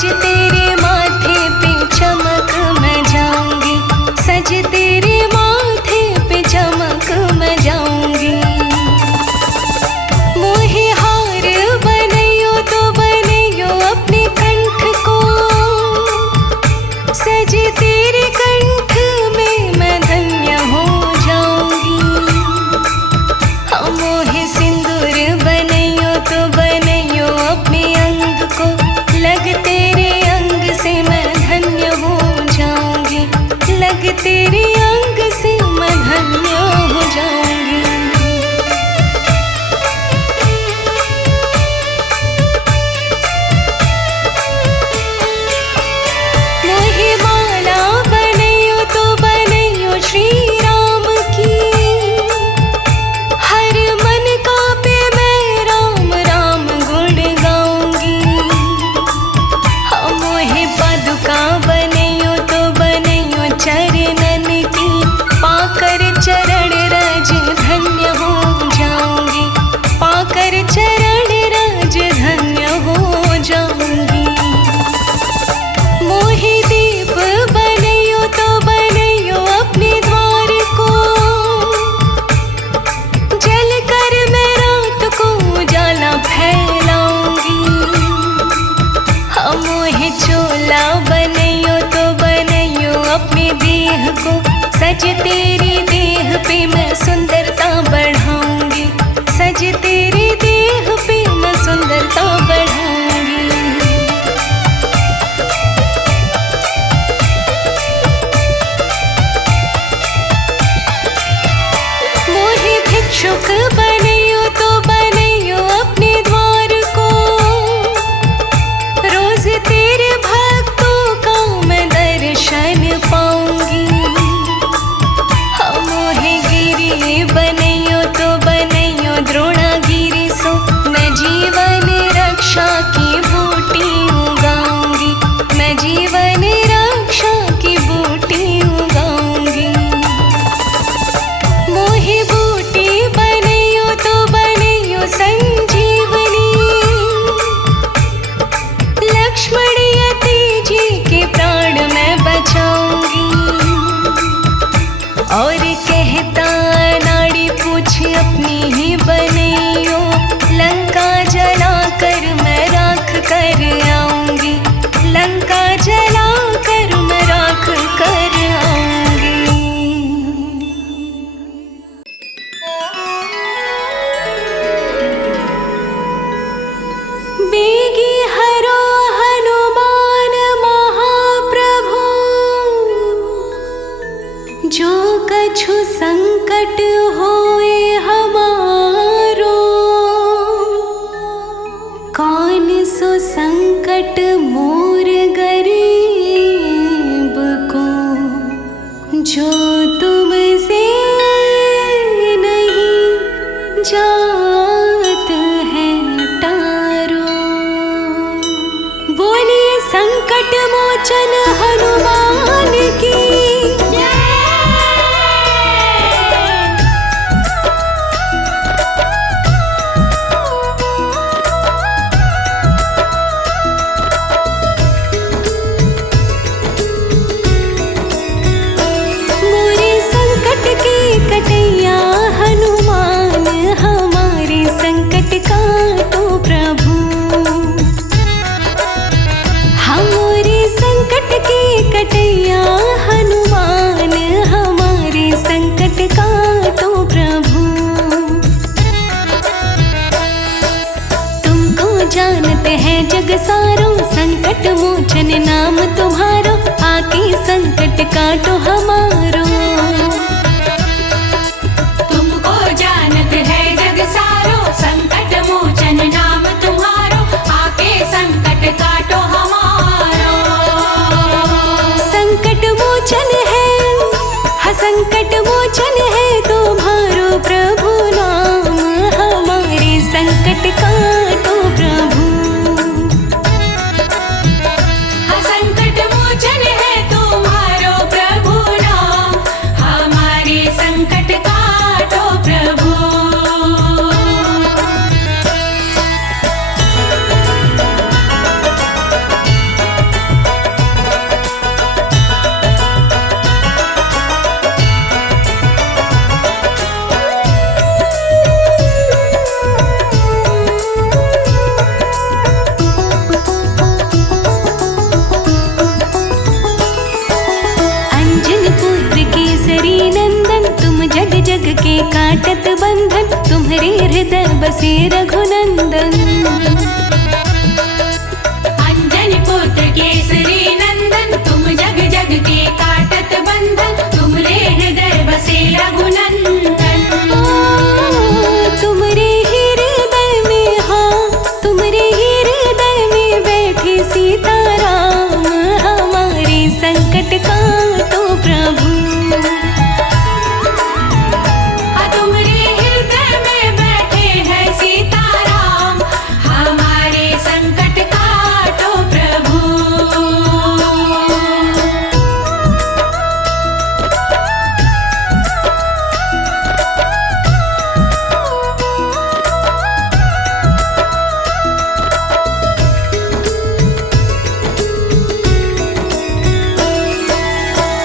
सज तेरे माथे पे चमक मैं जाऊंगी, सज तेरे माथे पे चमक मैं जाऊंगी। मोहे हार बनैयो तो बनैयो अपने कंठ को, सज तेरे कंठ में मैं धन्य हो जाऊंगी। मोहे सिंदूर बनैयो तो बनैयो अपने अंग को, लग तेरे अंग से मैं धन्य हो जाऊंगी, लग तेरे अंग से मैं धन्य हो जाऊंगी। मोहे माला बनैयो तो बनैयो श्री राम की, हर मन कांपे मैं राम राम गुण गाऊंगी। मोहे पादुका बनैयो तो बनैयो चरणन की, पाकर चरण रज धन्य हो जाऊंगी, पाकर चरण रज धन्य हो जाऊंगी। मोहे दीप बनैयो तो बनैयो अपने द्वार को, जल कर मैं रात को उजाला फैलाऊंगी। मोहे चोला बनैयो तो बनैयो अपने देह को, सज तेरी देह पे मैं सुंदरता बढ़ाऊंगी, सज तेरी देह पे मैं सुंदरता बढ़ाऊंगी। मोहे भिक्षुक बनैयो तो बनैयो अपने द्वार को, रोज तेरे भक्तों का मैं दर्शन पाऊंगी। मोहे गिरी बनैयो तो बनैयो द्रोणागिरी सो, मैं जीवन रक्षा की बूटी उगाऊंगी, मैं जीवन रक्षा की बूटी उगाऊंगी। मोहे बूटी बनैयो तो बनैयो संजीवनी, लक्ष्मण यति जी के प्राण मैं बचाऊंगी। और कहता नाड़ी पूछ अपनी ही बनैयो, लंका जला कर मैं राख कर आऊंगी, लंका जला कर मैं राख कर आऊंगी। बेगी हरो हनुमान महाप्रभु, जो कछु संकट होए हमारो, कौन सो संकट मोर गरीब को, जो तुमसे नहीं जात है टारो। बोलिए संकट मोचन हनुमान की। मोरे संकट के कटैया हनुमान, हमारे संकट काटो प्रभु। हमारे संकट के कटैया हनुमान, हमारे संकट काटो प्रभु। तुमको जानते हैं जग सारो, संकट मोचन नाम तुम्हारो, आके संकट काटो हमारो। तुमको जानत है जग सारो, संकट मोचन नाम तुम्हारो, आके संकट काटो हमारो। संकट मोचन है, हाँ संकट मोचन है तुम्हारो प्रभु नाम, हमारे संकट काटो प्रभु। संकट मोचन है तुम्हारो प्रभु नाम, हमारे संकट काटो प्रभु। बसे रघुनंदन। अंजनी पुत्र केसरी नंदन, तुम जग जग के काटत बंधन, तुमरे हृदय बसे रघुनंदन। तुमरे हृदय में, हाँ तुमरे हृदय में बैठे सीताराम, हमारे संकट काटो प्रभु। तुमरे हृदय में बैठे हैं सीताराम, हमारे संकट काटो प्रभु।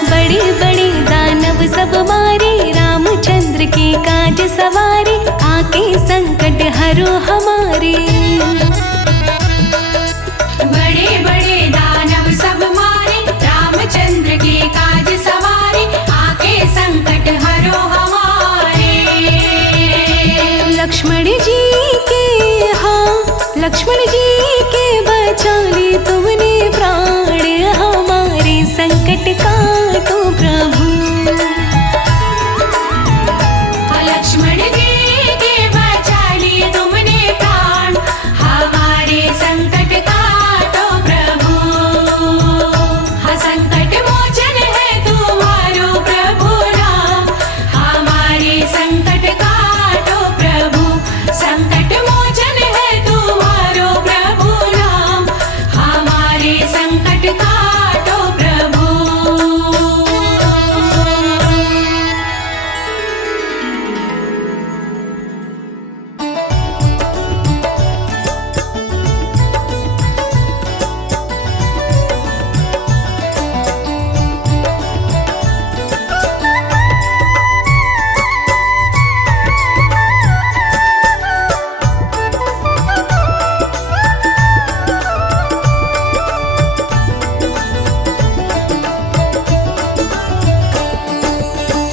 बड़े बड़े दानव सब मारे, रामचंद्र के काज सवारे, आके संकट हरो हमारे। बड़े बड़े दानव सब मारे, रामचंद्र के काज सवारे, आके संकट हरो हमारे। लक्ष्मण जी के, हाँ लक्ष्मण जी के बचा ली तुमने प्राण, हमारे संकट काटो प्रभु। लक्ष्मण जी के बचा लिए तुमने प्राण, हमारे संकट काटो प्रभु। हाँ संकट मोचन है तुम्हारो प्रभु नाम, हमारे संकट काटो प्रभु। संकट मोचन है तुम्हारो प्रभु नाम, हमारे संकट काटो प्रभु।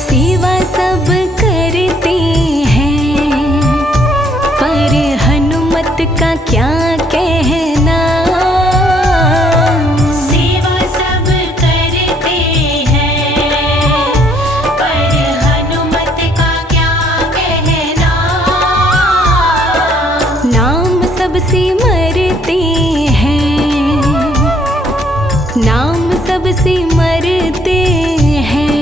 सेवा सब करते हैं, पर हनुमत का क्या कहना। सेवा सब करते हैं, पर हनुमत का क्या कहना। नाम सबसे मरते हैं, नाम सबसे मरते हैं,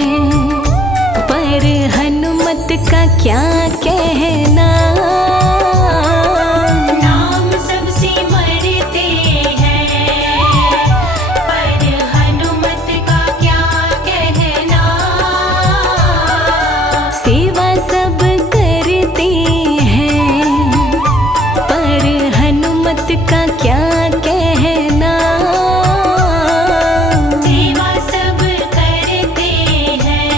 पर हनुमत का क्या कहना। नाम सबसे मरते हैं, पर हनुमत का क्या कहना। सेवा सब करते हैं, पर हनुमत का क्या कहना। सेवा सब करते हैं,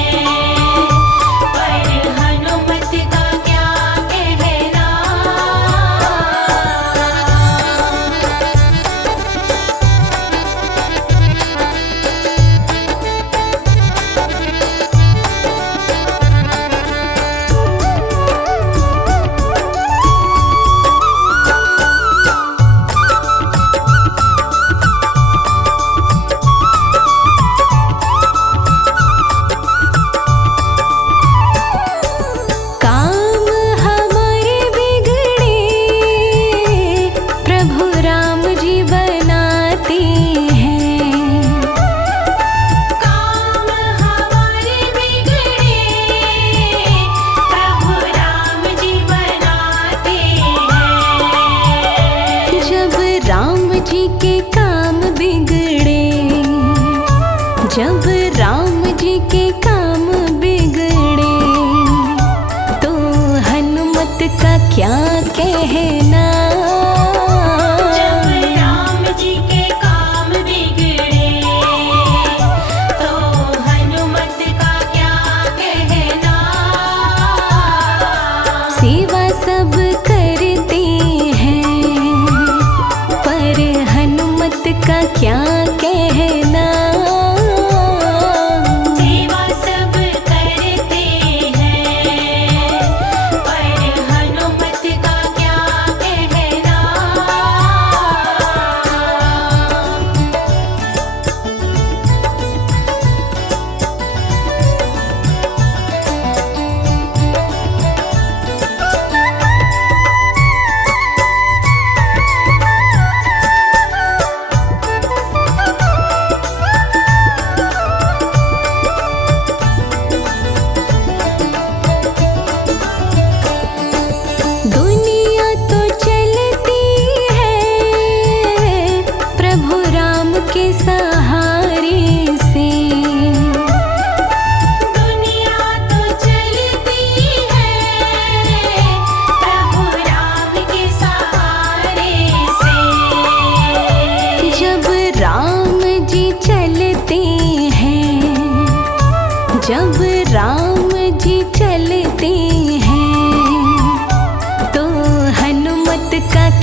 पर हनुमत का क्या कहना। काम हमारे बिगड़े प्रभु राम जी बनाते हैं। काम हमारे बिगड़े प्रभु राम जी बनाते हैं। जब राम जी के काम बिगड़े, जब राम जी के काम बिगड़े, तो हनुमत का क्या कहना। जब राम जी के काम बिगड़े, तो हनुमत का क्या कहना। सेवा सब करते हैं, पर हनुमत का क्या कहना। सेवा सब करते हैं, पर हनुमत का क्या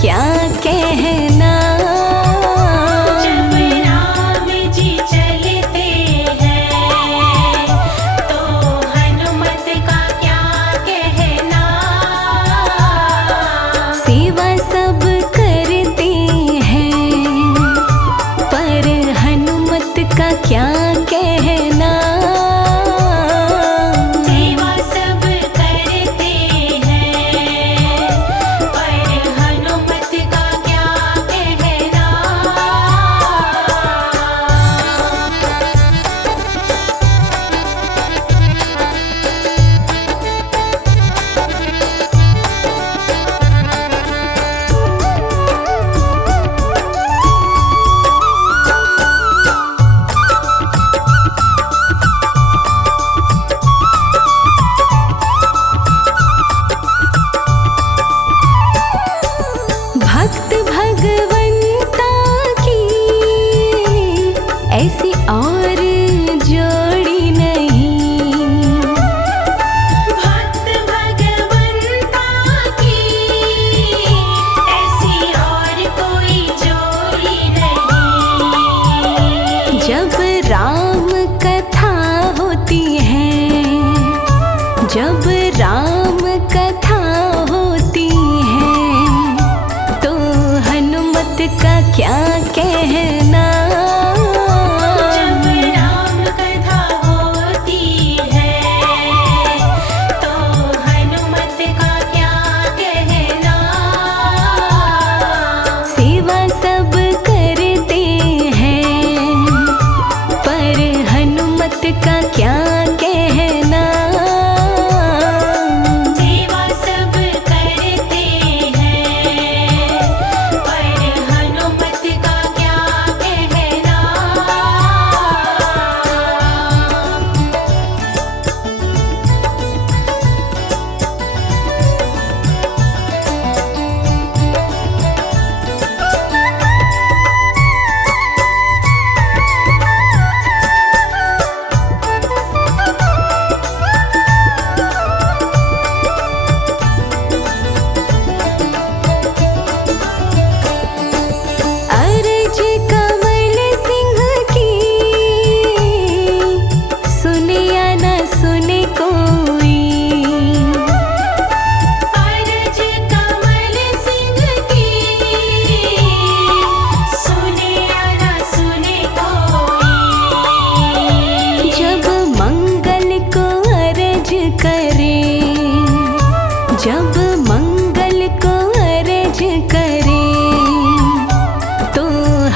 क्या कहना। जब राम जी चलते हैं तो हनुमत का क्या कहना। सेवा सब करते हैं पर हनुमत का क्या कहना। सेवा सब करते हैं पर हनुमत का क्या कहना। भक्त भगवंता की ऐसी और जोड़ी नहीं। भक्त भगवंता की ऐसी और कोई जोड़ी नहीं। जब राम कथा होती है, जब राम कथा होती है तो हनुमत का क्या कहना। जब राम कथा होती है तो हनुमत का क्या कहना। सेवा सब करते हैं पर हनुमत का क्या कहना। सेवा सब करते हैं पर हनुमत का क्या कहना। अर्ज कमल सिंह की सुने या न सुने कोई। अर्ज कमल सिंह की सुने या न सुने कोई। जब मंगल को अर्ज करे, जब मंगल को अर्ज करे तो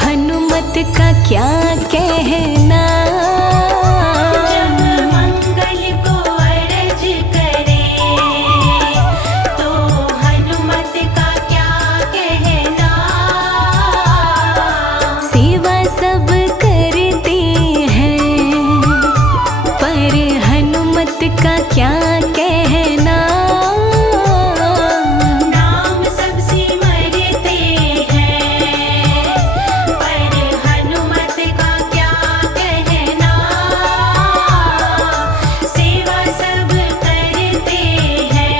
हनुमत का क्या कहना। जब मंगल को अर्ज करे तो हनुमत का क्या कहना। सेवा सब करते हैं पर हनुमत का क्या कहना। नाम सब सिमरते हैं पर हनुमत का क्या कहना। सेवा सब करते हैं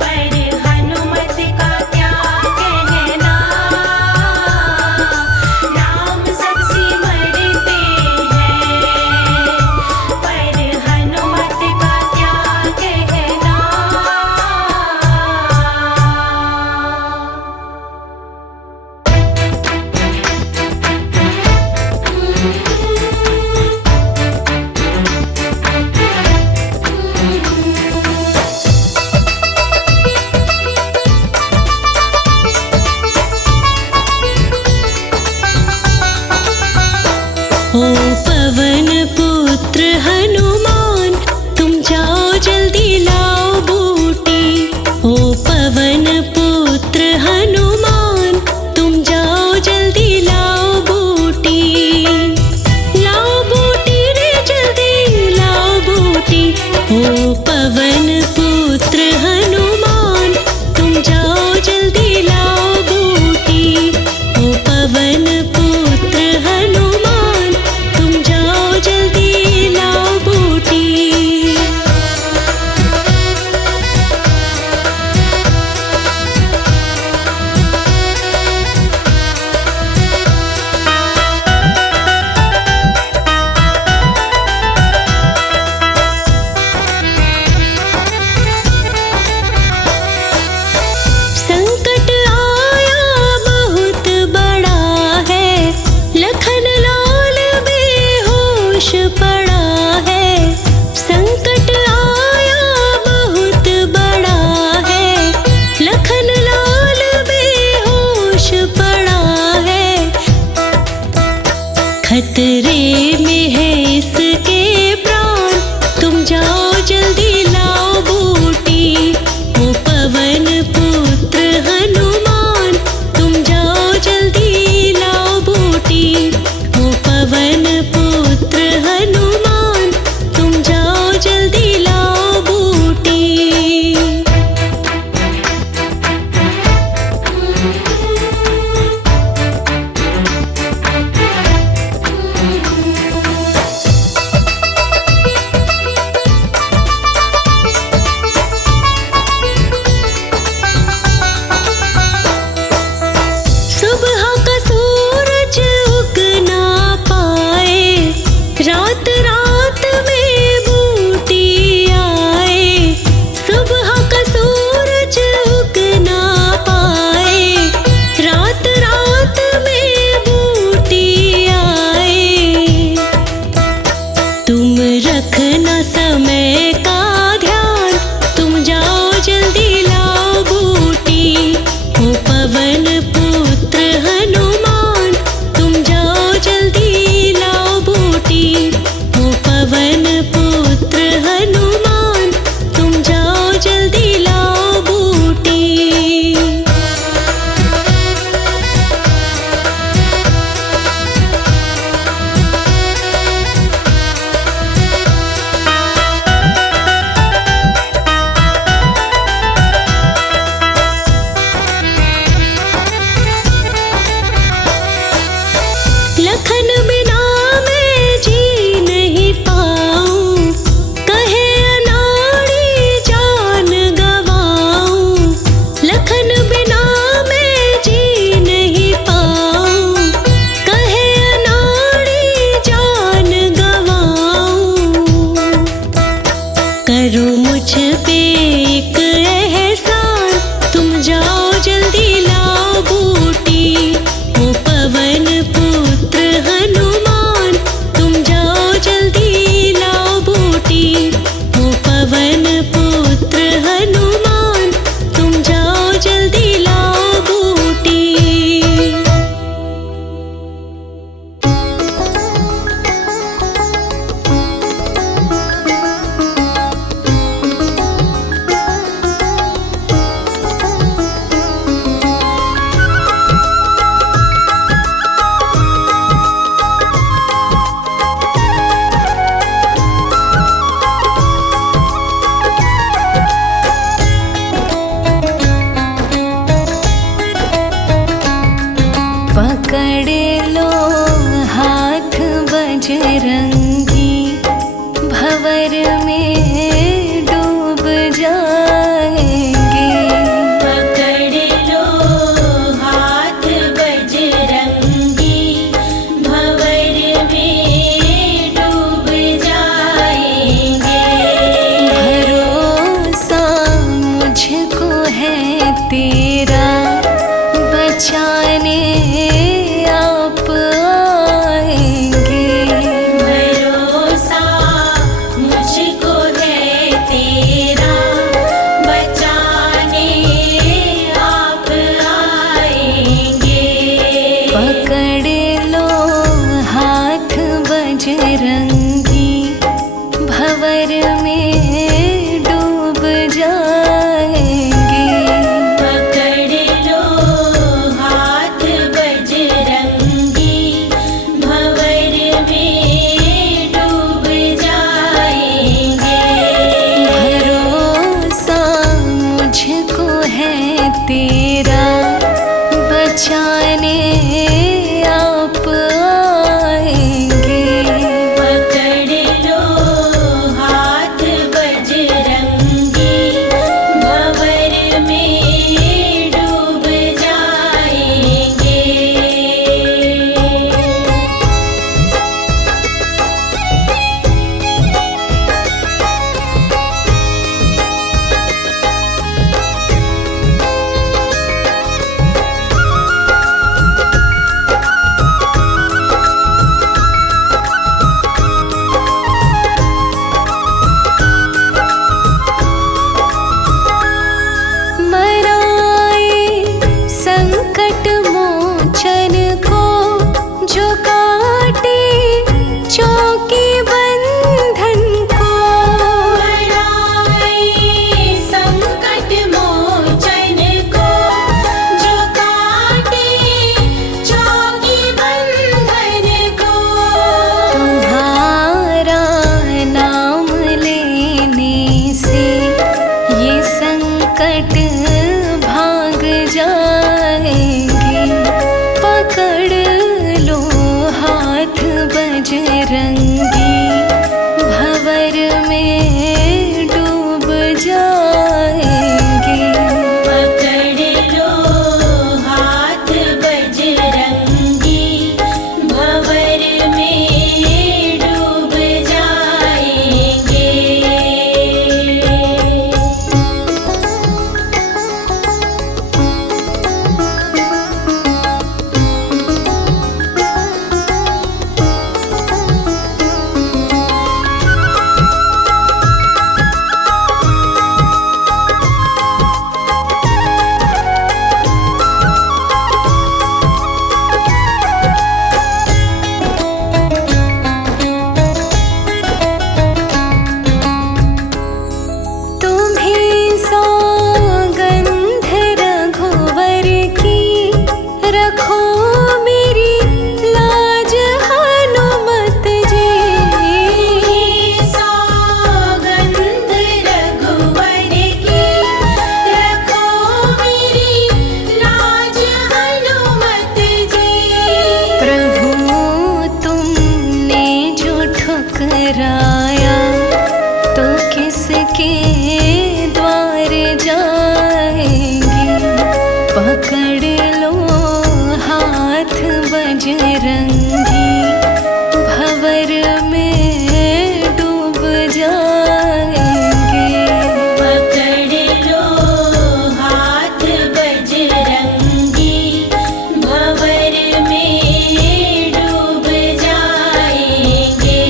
पर हनुमत का क्या कहना। नाम सब सिमरते हैं पर हनुमत का क्या कहना। ओ पवन पुत्र हनुमान तुम जाओ जल्दी लाओ बूटी। ओ पवन पुत्र हनुमान तुम जाओ जल्दी लाओ बूटी। लाओ बूटी रे जल्दी लाओ बूटी। ओ पवन पुत्र हनुमान तुम जाओ जल्दी लाओ बूटी। ओ पवन पुत्र हनुमान तुम जाओ जल्दी लाओ बूटी। खतरे में है इसके प्राण, तुम जाओ जल्दी लाओ बूटी। ओ पवन पुत्र हनुमान, तुम जाओ जल्दी लाओ बूटी। ओ पवन पुत्र हनुमान, तुम जाओ जल्दी लाओ बूटी। सुबह का सूरज उग ना पाए, रात रात में बूटी आए। सुबह का सूरज उग ना पाए, रात रात में बूटी आए। तुम रखना समय का ध्यान, तुम जाओ जल्दी लाओ बूटी। ओ पवन पुत्र हनुमान, तुम जाओ जल्दी लाओ बूटी। ओ पवन पुत्र हनुमान, तुम जाओ जल्दी लाओ बूटी। लखन बिना मैं जी नहीं पाऊं, कहे अनाड़ी जान गवाऊं। लखन बिना मैं जी नहीं पाऊं, कहे अनाड़ी जान गवाऊं। करो मुझ पे एक एहसान, तुम जाओ जल्दी लाओ बूटी। ओ पवन पुत्र हनुमान, तुम जाओ जल्दी लाओ बूटी। ओ पवन पुत्र हनुमान, तुम जाओ जल्दी लाओ बूटी। पकड़ लो हाथ बजरंगी, भंवर में डूब जाएंगे। पकड़ लो हाथ बजरंगी, भंवर में डूब जाएंगे। भरोसा मुझको है तेरा, बचाने आप आएंगे। भरोसा मुझको है तेरा, बचाने आप आएंगे। पकड़ लो हाथ बजरंगी, भंवर में डूब जाएंगे। पकड़ लो हाथ बजरंगी, भंवर में डूब जाएंगे। भरोसा मुझको है तेरा, बचाने आप आएंगे। पकड़ लो हाथ बजरंगी, भंवर में डूब जाएंगे। संकट मोचन को जो काटे बजरंगी भंवर में डूब जाएंगे। पकड़ लो हाथ बजरंगी भंवर में डूब जाएंगे।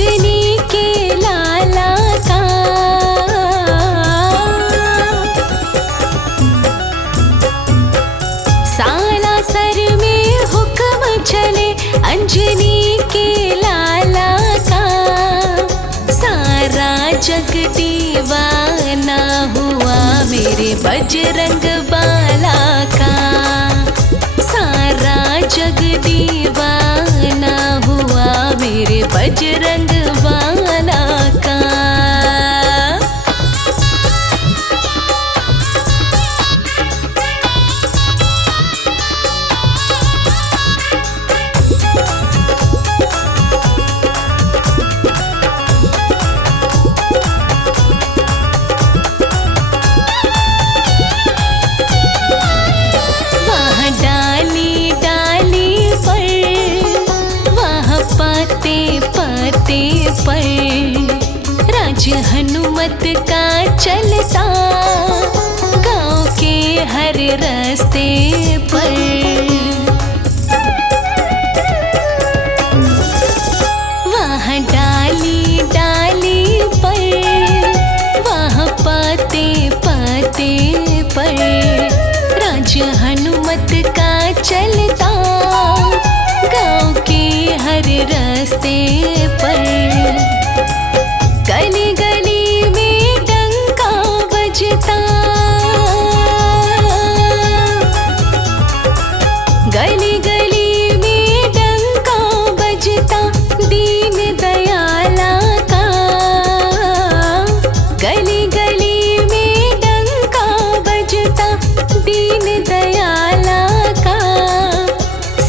अंजनी के लाला का। सालासर में हुक्म चले अंजनी के लाला का। सारा जग दीवाना हुआ मेरे बजरंग बाला का। सारा जग दीवाना हुआ मेरे बजरंग बाला का। पते पर राज हनुमत का चलता, गांव के हर रास्ते पर। वहाँ डाली डाली पर, वहाँ पाते पाते पर राज हनुमत का चलता, गांव के हर रास्ते पर। गली गली में डंका बजता, गली गली में डंका बजता दीन दयाला का। गली गली में डंका बजता दीन दयाला का।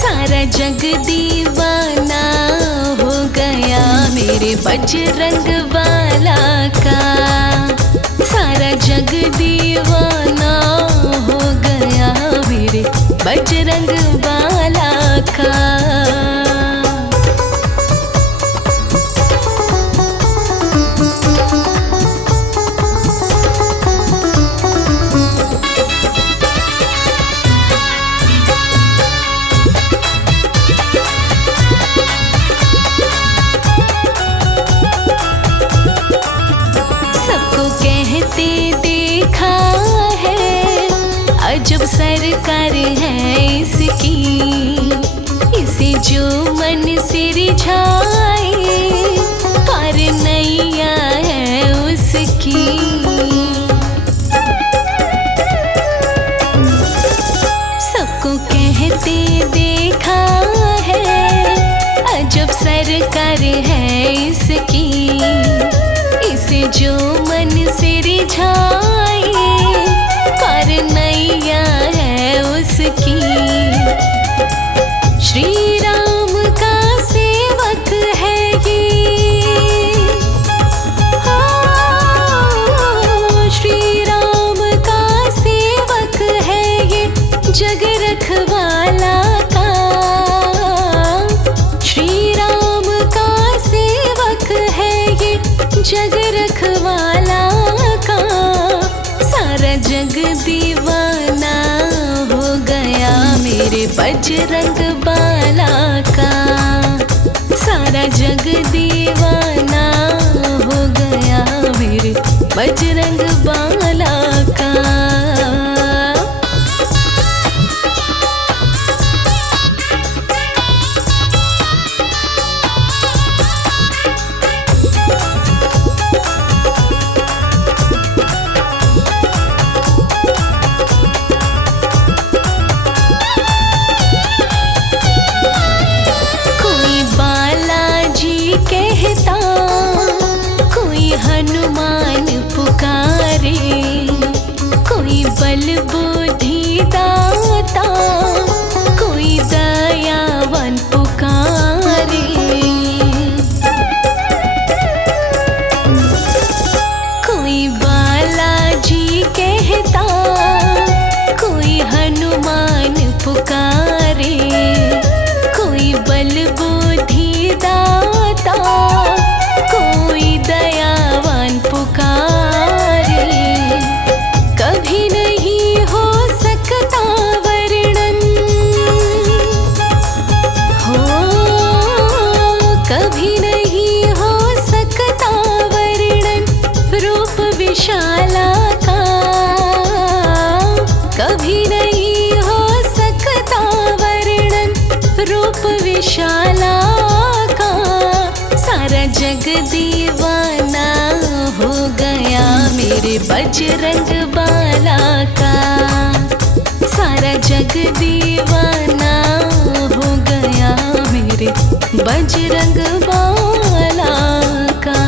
सारा जग दीवाना हो गया मेरे बजरंग बाला का। सारा जग दीवाना हो गया मेरे बजरंग बाला का। देखा है अजब सरकार है इसकी, इसे जो मन से रिझाए पार नैया है उसकी। सबको कहते देखा है अजब सरकार है इसकी, इसे जो मन से रिझाए पार नैया है उसकी। श्री राम का सेवक है ये, श्री राम का सेवक है ये जग रखवाला का। श्री राम का सेवक है ये जग रखवाला का। सारा जग दीवाना हो गया मेरे बजरंग बाला का। सारा जग दीवाना हो गया मेरे बजरंग बाला का। कहता कोई हनुमान पुकारे, कोई बल बुद्धि दाता, कोई दयावान पुकारे। कोई बालाजी कहता कोई हनुमान पुकारे, कोई बल बुद्धि दाता, कोई दयावान पुकारे। कभी नहीं हो कभी नहीं हो सकता वर्णन रूप विशाला का। सारा जग दीवाना हो गया मेरे बजरंग बाला का। सारा जग दीवाना हो गया मेरे बजरंग बाला का।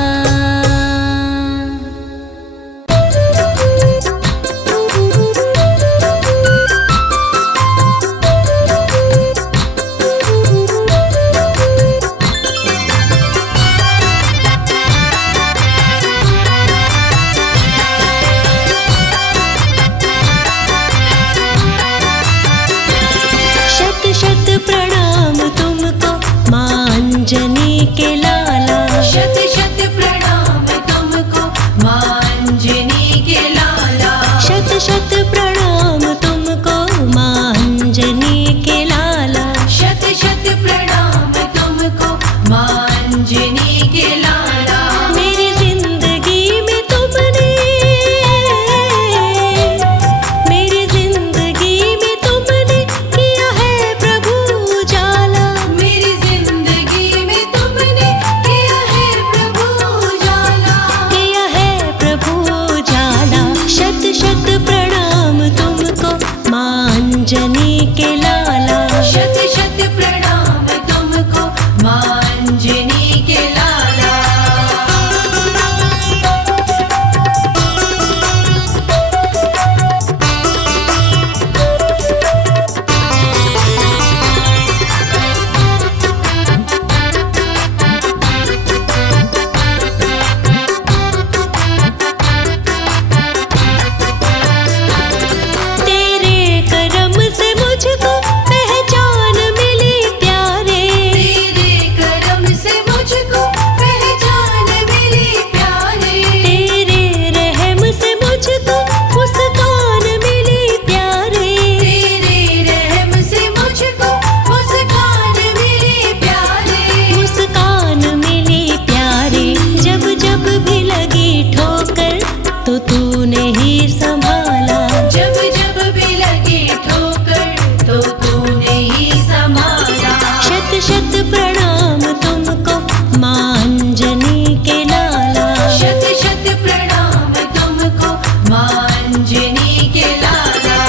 शत शत प्रणाम तुमको माँ अंजनी के लाला। शत शत प्रणाम तुमको माँ अंजनी के लाला। शत शत प्रणाम तुमको माँ अंजनी के लाला। शत शत प्रणाम तुमको माँ अंजनी के लाला। मेरी जिंदगी में तुमने, मेरी जिंदगी में तुमने किया है प्रभु उजाला। मेरी जिंदगी में तुमने किया है प्रभु उजाला। किया है प्रभु उजाला। शत शत प्रणाम तुमको माँ अंजनी के लाला। शत शत प्रणाम तुमको माँ अंजनी के लाला। तेरे करम से मुझको पहचान मिली प्यारे। तेरे करम से मुझको पहचान मिली प्यारे। तेरे रहम से मुझको मुस्कान मिली प्यारे। तेरे रहम से मुझको मुस्कान मिली प्यारे। मुस्कान मिली प्यारे। जब जब भी लगी ठोकर तो तूने ही संभाला। जब जब भी लगी ठोकर तो तूने ही संभाला। शत शत प्रणाम तुमको माँ अंजनी के लाला। शत शत प्रणाम तुमको माँ अंजनी के लाला।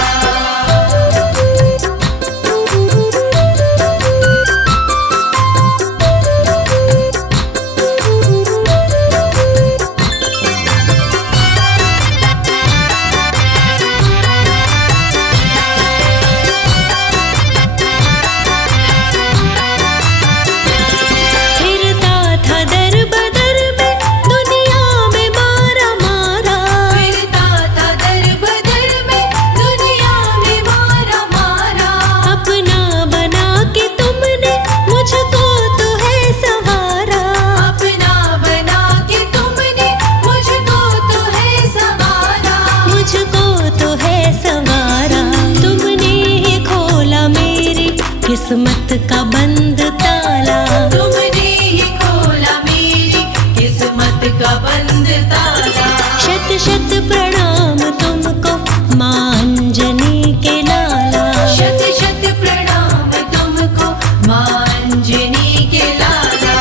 फिरता था दर बदर में दुनिया में मारा मारा। फिरता था दर बदर में दुनिया में मारा मारा। अपना बना के तुमने मुझको तो है सहारा। अपना बना के तुमने मुझको तो है सवारा। मुझको तो है सवारा। तुमने ही खोला मेरी किस्मत का बंद ताला। तुमने ही खोला मेरी किस्मत का बंद ताला। शत शत प्रणाम तुमको माँ अंजनी के लाला। शत शत प्रणाम तुमको माँ अंजनी के लाला।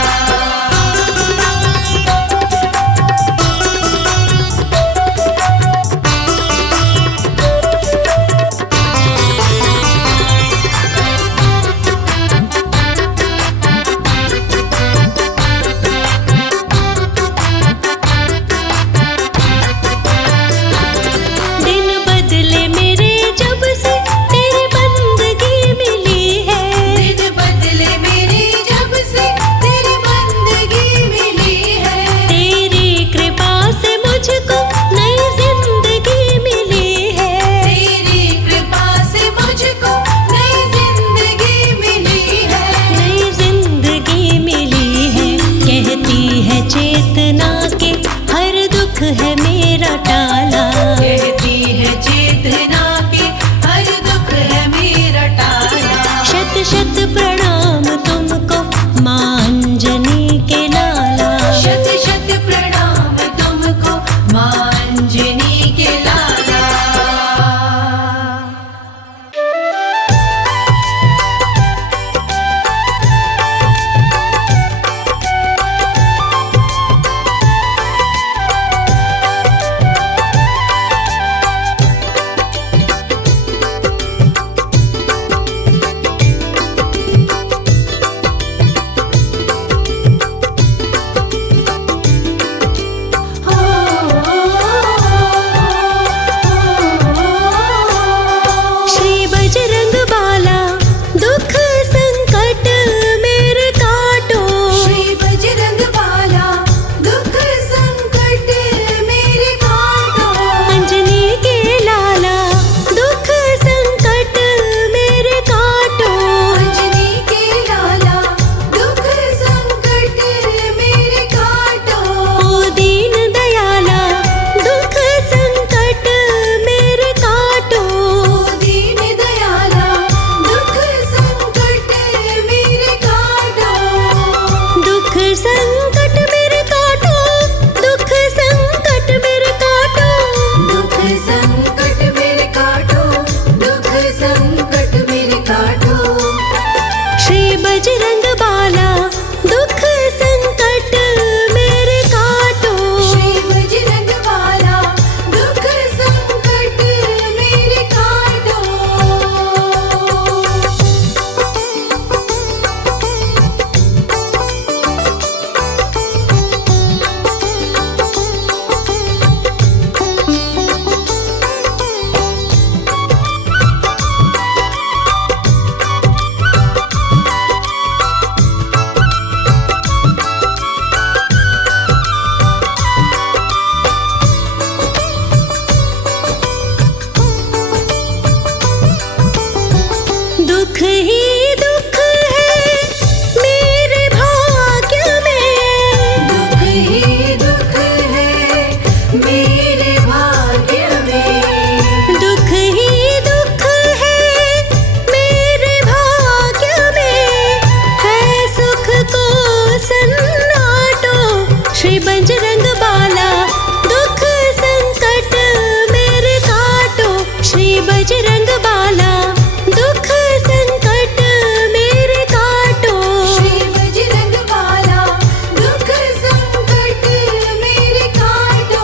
बजरंग बाला, दुख संकट मेरे काटो। श्री बजरंग बाला, दुख संकट मेरे काटो। श्री बजरंग बाला, दुख संकट मेरे काटो।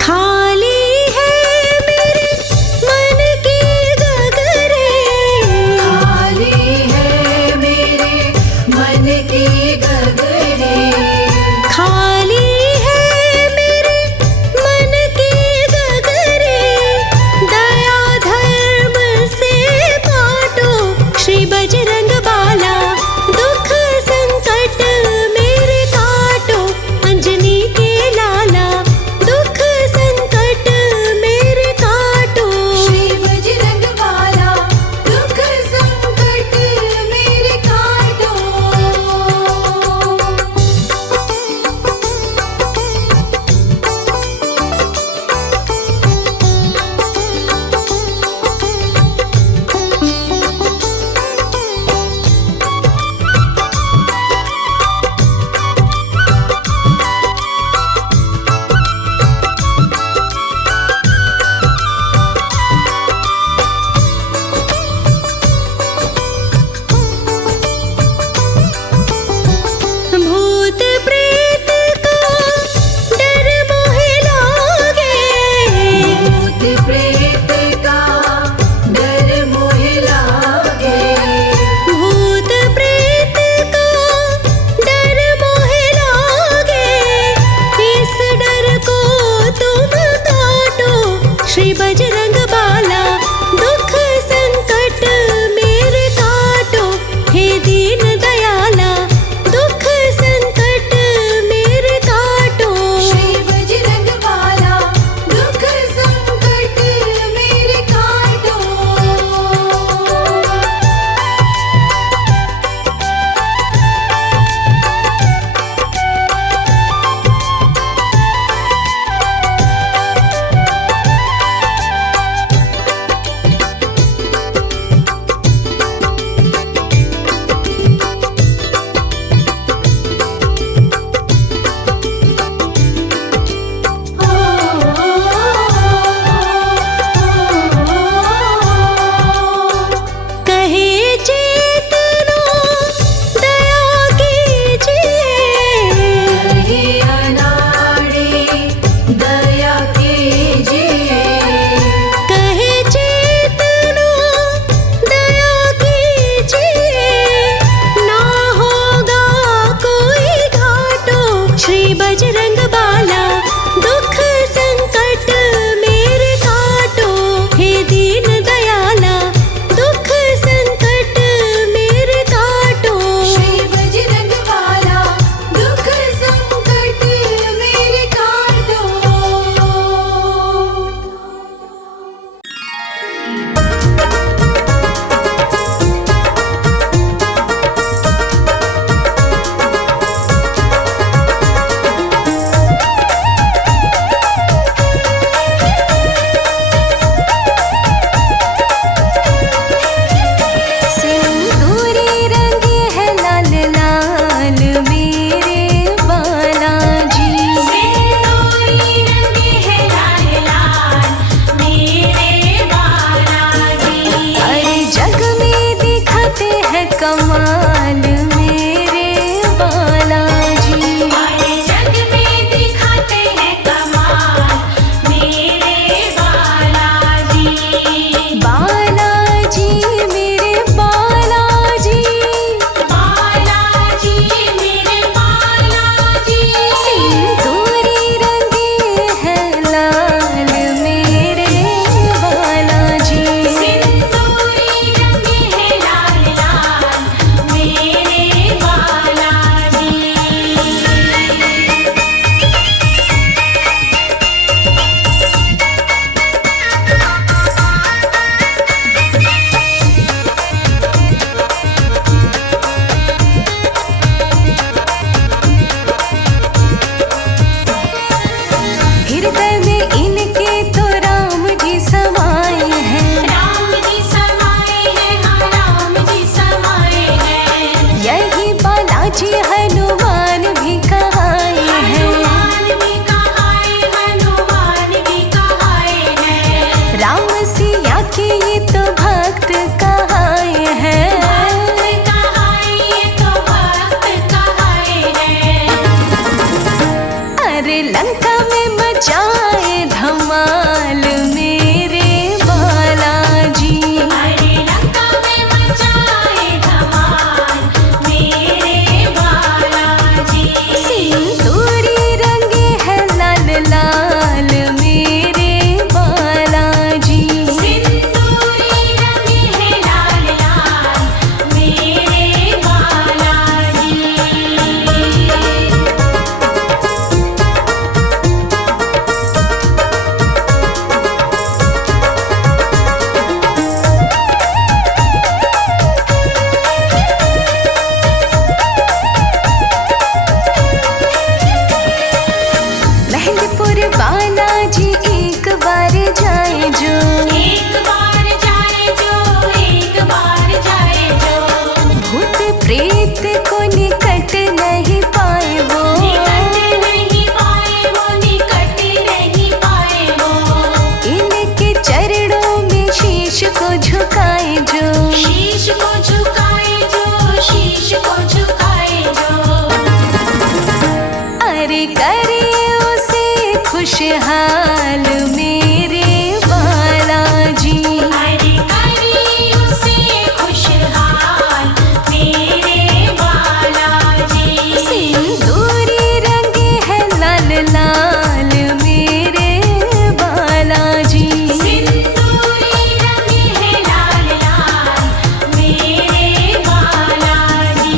खाली है मेरे मन की गगरे, खाली है मेरे मन की गगरे। खाली है मेरे मन की गगरे, दया धर्म से बांटो। श्री बजरंग बाला, दुख संकट मेरे काटो। अंजनी के लाला, दुख संकट मेरे काटो। श्री बजरंग बाला, दुख संकट मेरे काटो। भूत प्रेत का डर मोहे लागे, भूत प्रेत का डर मोहे लागे। भूत प्रेत का डर मोहे लागे। इस डर को तुम काटो। श्री बजरंग बाला, दुख संकट मेरे काटो। हे दीन दयाला, दुख संकट मेरे काटो। श्री बजरंग बाला, दुख संकट मेरे काटो। कहे चेतना दया कीजिए, हे अनाड़े दया कीजिए। कहे चेतना दया कीजिए। ना होगा कोई घाटो। श्री बजरंग बाला, दुख संकट मेरे काटो। हे दीन दयाला, दुख संकट मेरे काटो। श्री बजरंग बाला, दुख संकट मेरे काटो। अरे करे उसे खुशहाल मेरे बालाजी। अरे करे उसे खुशहाल मेरे बालाजी। सिंदूरी रंगे है लाल लाल मेरे बालाजी। सिंदूरी रंगे है लाल लाल मेरे बालाजी।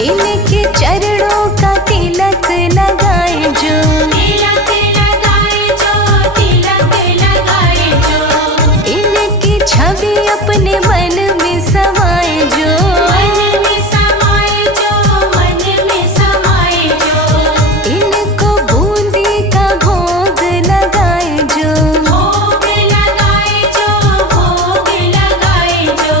इनके चरणों का तिलक लगाए जो, तिलक लगाए जो, तिलक लगाए जो। इनकी छवि अपने मन में समाए जो, मन में समाए जो, मन में समाए जो। इनको बूंदी का भोग लगाए जो, भोग लगाए जो, भोग लगाए जो।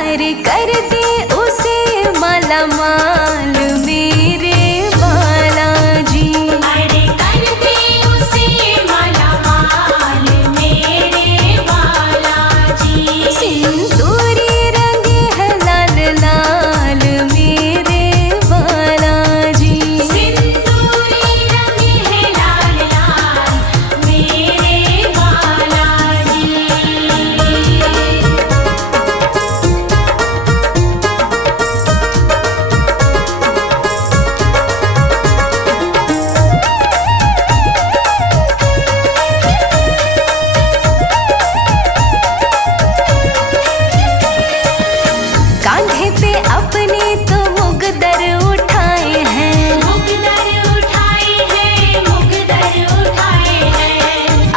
अरे कर दे उसे माला माल मेरे बालाजी। अरे कर दे उसे माला माल मेरे बालाजी। सिंदूरी रंगे है लाल लाल मेरे बालाजी। सिंदूरी रंगे है लाल लाल मेरे बालाजी। कांधे पे अपने तो मुगदर उठाए हैं, मुगदर उठाए हैं, मुगदर उठाए हैं।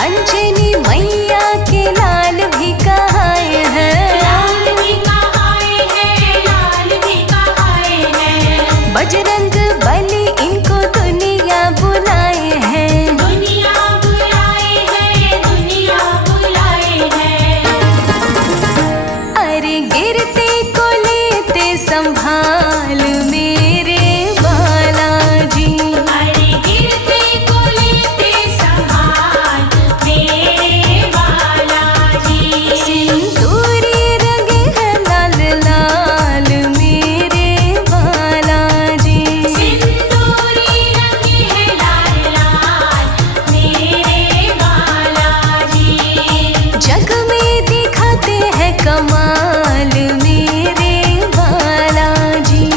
अंजनी मैया के लाल भी कहाए हैं। लाल भी कहाए हैं, लाल भी कहाए हैं। बजरंग बली इनको दुनिया बुलाए हैं। दुनिया बुलाए हैं, दुनिया बुलाए हैं। अरे गिरते को लेते संभाल मेरे बालाजी। अरे गिरते को लेते संभाल मेरे बालाजी। सिंदूरी रंगे है लाल लाल मेरे बालाजी। सिंदूरी रंगे है लाल लाल मेरे बालाजी। जग में दिखाते हैं कमाल मेरे बालाजी।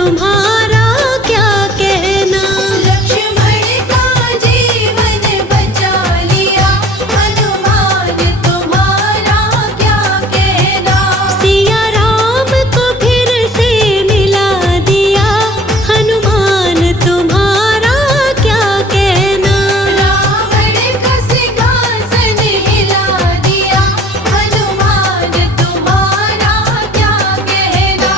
तुम्हारा क्या कहना। लक्ष्मण का जीवन बचा लिया, हनुमान तुम्हारा क्या कहना। सिया राम को फिर से मिला दिया, हनुमान तुम्हारा क्या कहना। रावण का सिंहासन हिला दिया, हनुमान तुम्हारा क्या कहना।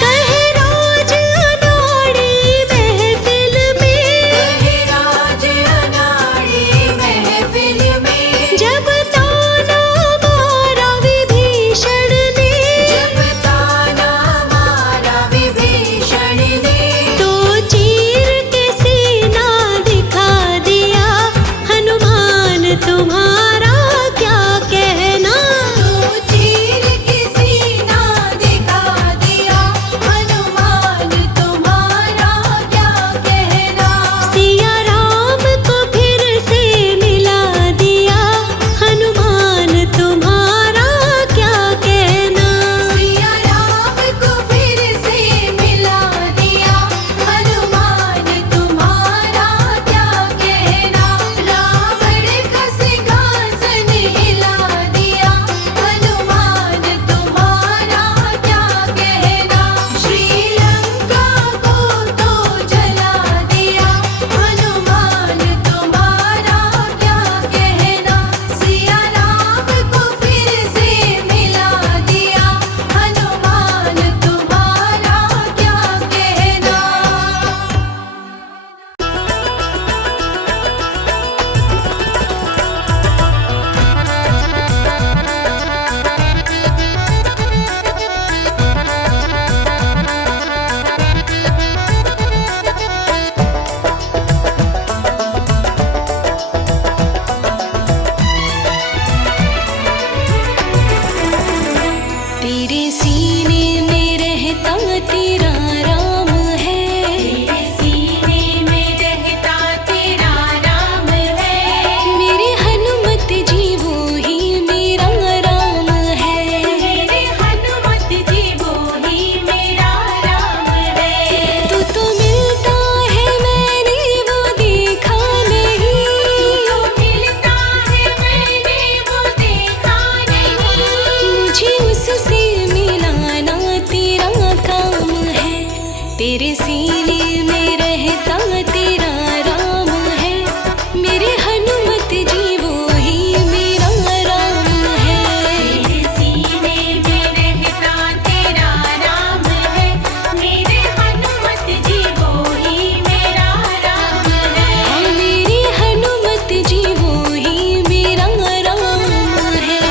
कहे राज अनाड़ी महफिल में, कहे राज अनाड़ी महफिल में, जब ताना मारा विभीषण ने, जब ताना मारा विभीषण ने, तो चीर के सीना दिखा दिया, हनुमान तुम्हारा क्या कहना। तो चीर के सीना दिखा दिया, हनुमान तुम्हारा क्या कहना। सिया राम को फिर से मिला दिया, हनुमान तुम्हारा क्या कहना। सिया राम को फिर से मिला दिया, हनुमान तुम्हारा क्या कहना। रावण का सिंहासन हिला दिया, हनुमान तुम्हारा क्या कहना। श्रीलंका को तो जला दिया, हनुमान तुम्हारा क्या कहना। सिया राम को फिर से मिला दिया, हनुमान तुम्हारा क्या कहना। तेरे सीने में रहता तेरा राम है, तेरे सीने में रहता तेरा राम है, मेरे हनुमत जी वो ही मेरा राम है। मेरे हनुमत जी वो ही मेरा राम है। तू तो मिलता है मैंने वो देखा नहीं, तो मिलता है मैंने वो देखा नहीं, मुझे उससे मिलाना तेरा काम है। तेरे सीने में रहता तेरा राम है, मेरे हनुमत जी वो ही मेरा राम है। तेरे सीने में रहता तेरा राम है, मेरे हनुमत जी वो ही मेरा राम है। मेरी हनुमत जी वो ही मेरा राम है।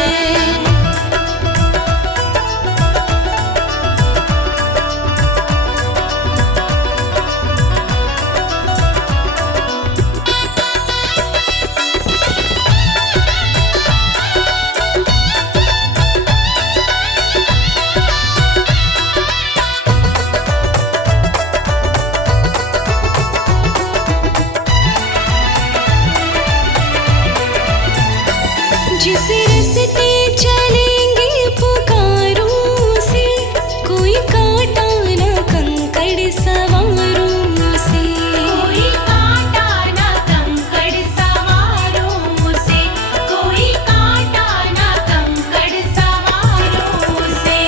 जिस रास्ते चलेंगे पुकारों से, कोई कांटा न कंकड़ सवारों से। कोई कांटा ना कंकड़ सवारों से, कोई कांटा ना कंकड़ सवारों से।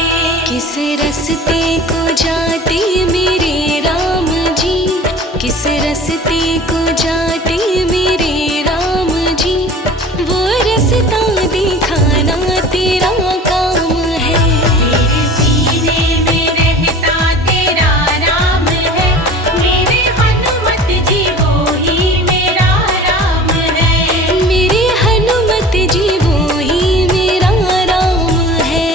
किस रास्ते को जाते मेरे राम जी, किस रास्ते को जाते मेरे राम जी, वो रास्ता दिखाना तेरा काम है। तेरे सीने में रहता तेरा राम है, मेरे हनुमत जी वो ही मेरा राम है। मेरे हनुमत जी वो ही मेरा राम है।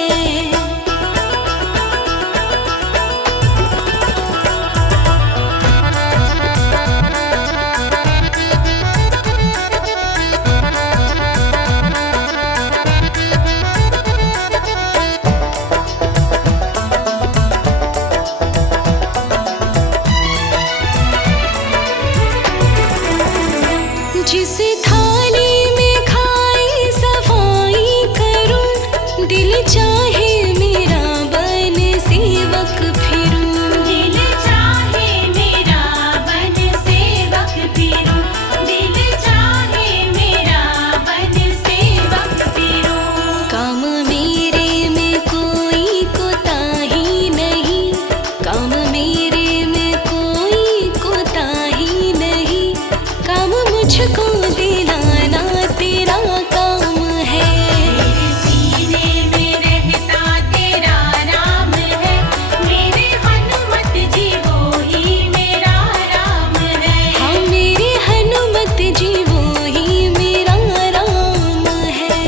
जिस थाली में खाई सफाई करूं, दिल चाहे मेरा बन सेवक फिरूं। दिल चाहे मेरा बन सेवक फिरूं, दिल चाहे मेरा बन सेवक फिरूं। काम मेरे में कोई कोताही नहीं, काम मेरे में कोई कोताही नहीं, काम मुझको दिलाना तेरा काम है। मेरे सीने में रहता तेरा राम है, मेरे हनुमत जी वो ही मेरा राम है। हाँ मेरे हनुमत जी वो ही मेरा राम है।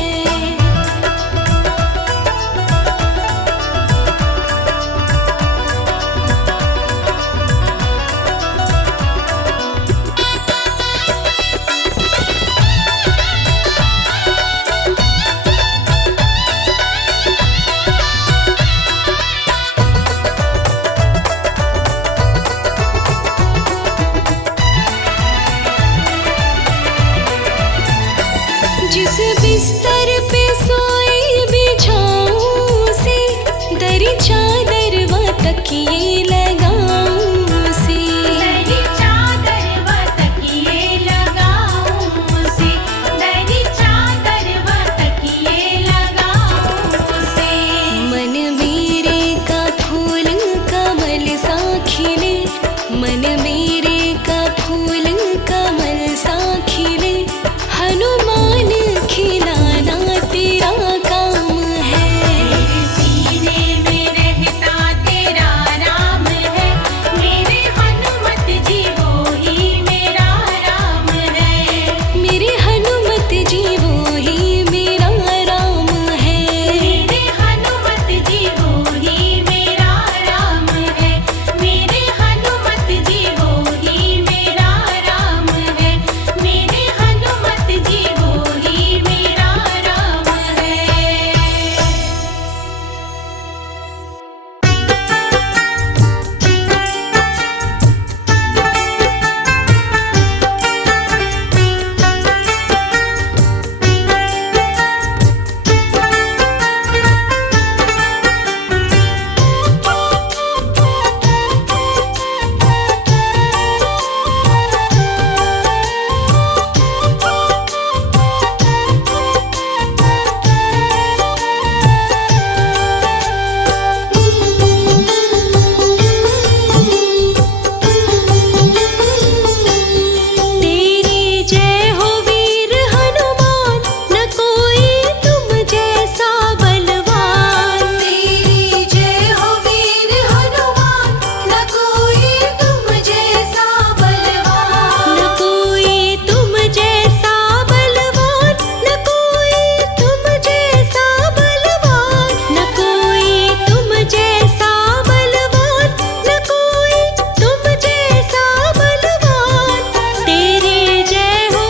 जिस बिस्तर पे सोई बिछाऊं से, दरी चादर व तकिए लगाऊं से। दरी चादर व तकिए लगाऊं से, दरी चादर व तकिए लगाऊं से। मन मेरे का फूल कमल सा खिले, मन मेरे का फूल कमल सा खिले, हनुमान खिलाना तेरा काम है। मेरे सीने में रहता तेरा राम है, मेरे हनुमत जी वो ही मेरा राम है। मेरे हनुमत जी वो ही मेरा राम है। मेरे हनुमत जी वो ही मेरा राम है, मेरे हनुमत जी वो ही मेरा राम है, मेरे हनुमत जी वो ही मेरा राम है। तेरी जय हो वीर हनुमान, न कोई तुम जैसा बलवान। तेरी जय हो वीर हनुमान, न कोई तुम जैसा बलवान। न कोई तुम जैसा बलवान, न कोई तुम जैसा बलवान, न कोई तुम जैसा बलवान, न कोई तुम जैसा बलवान। तेरी जय हो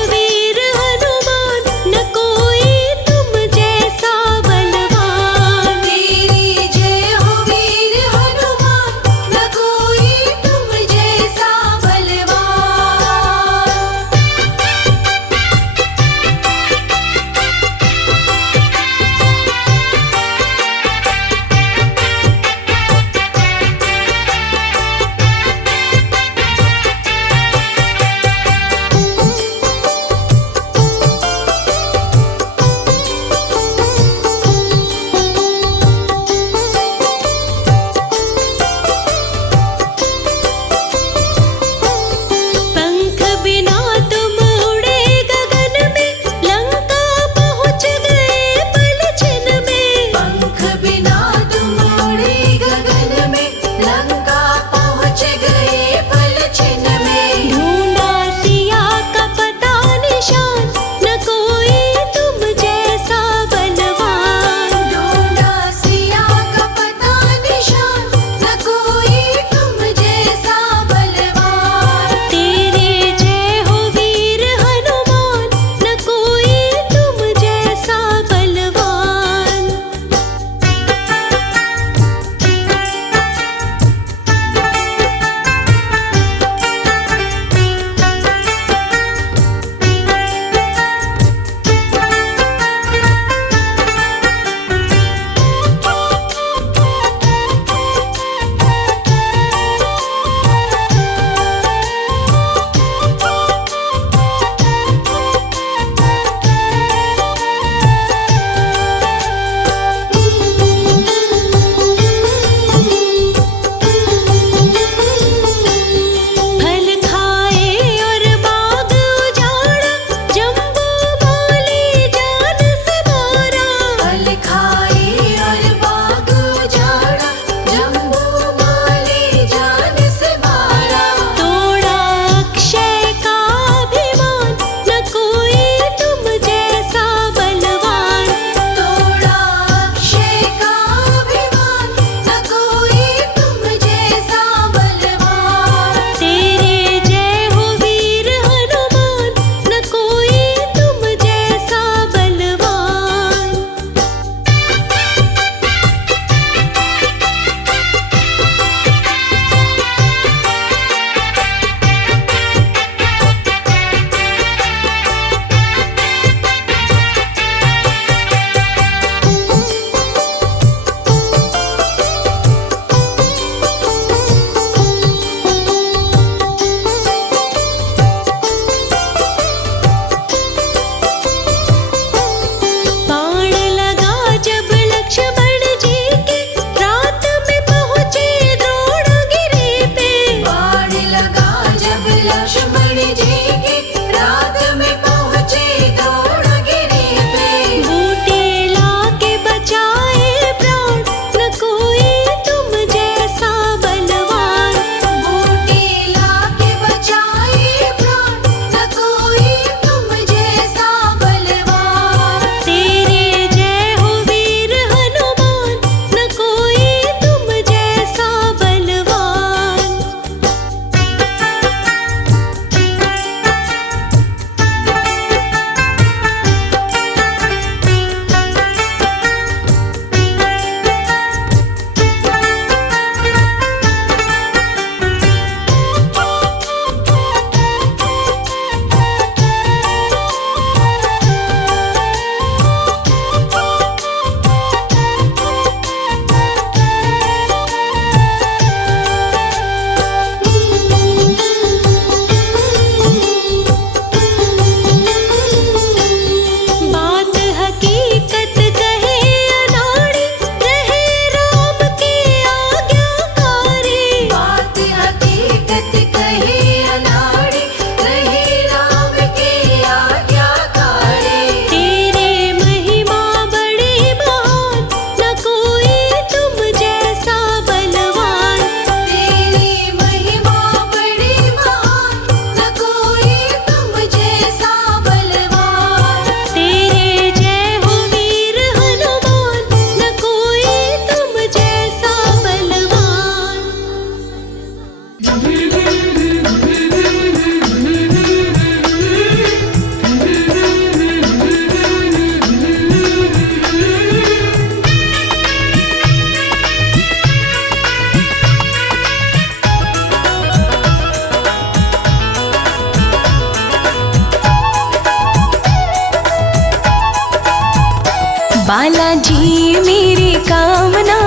बालाजी मेरी कामना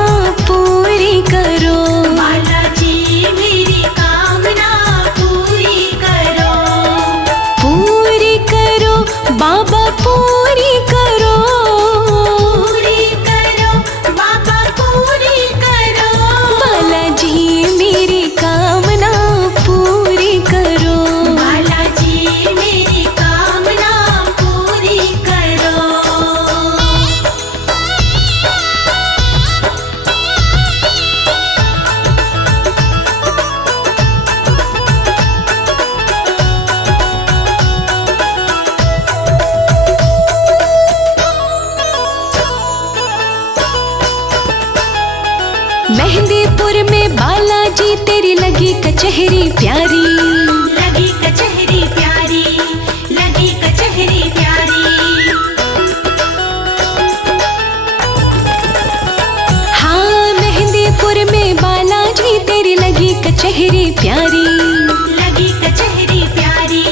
पूरी करो। बालाजी मेरी कामना पूरी करो। पूरी करो बाबा पूरी करो। पूरी करो बाबा पूरी करो। बालाजी मेरी कामना पूरी करो। बालाजी मेरी कामना पूरी करो। मेहंदीपुर में बालाजी तेरी लगी कचहरी प्यारी। लगी कचहरी प्यारी, लगी कचहरी प्यारी। हाँ मेहंदीपुर में बालाजी तेरी लगी कचहरी प्यारी। लगी कचहरी प्यारी,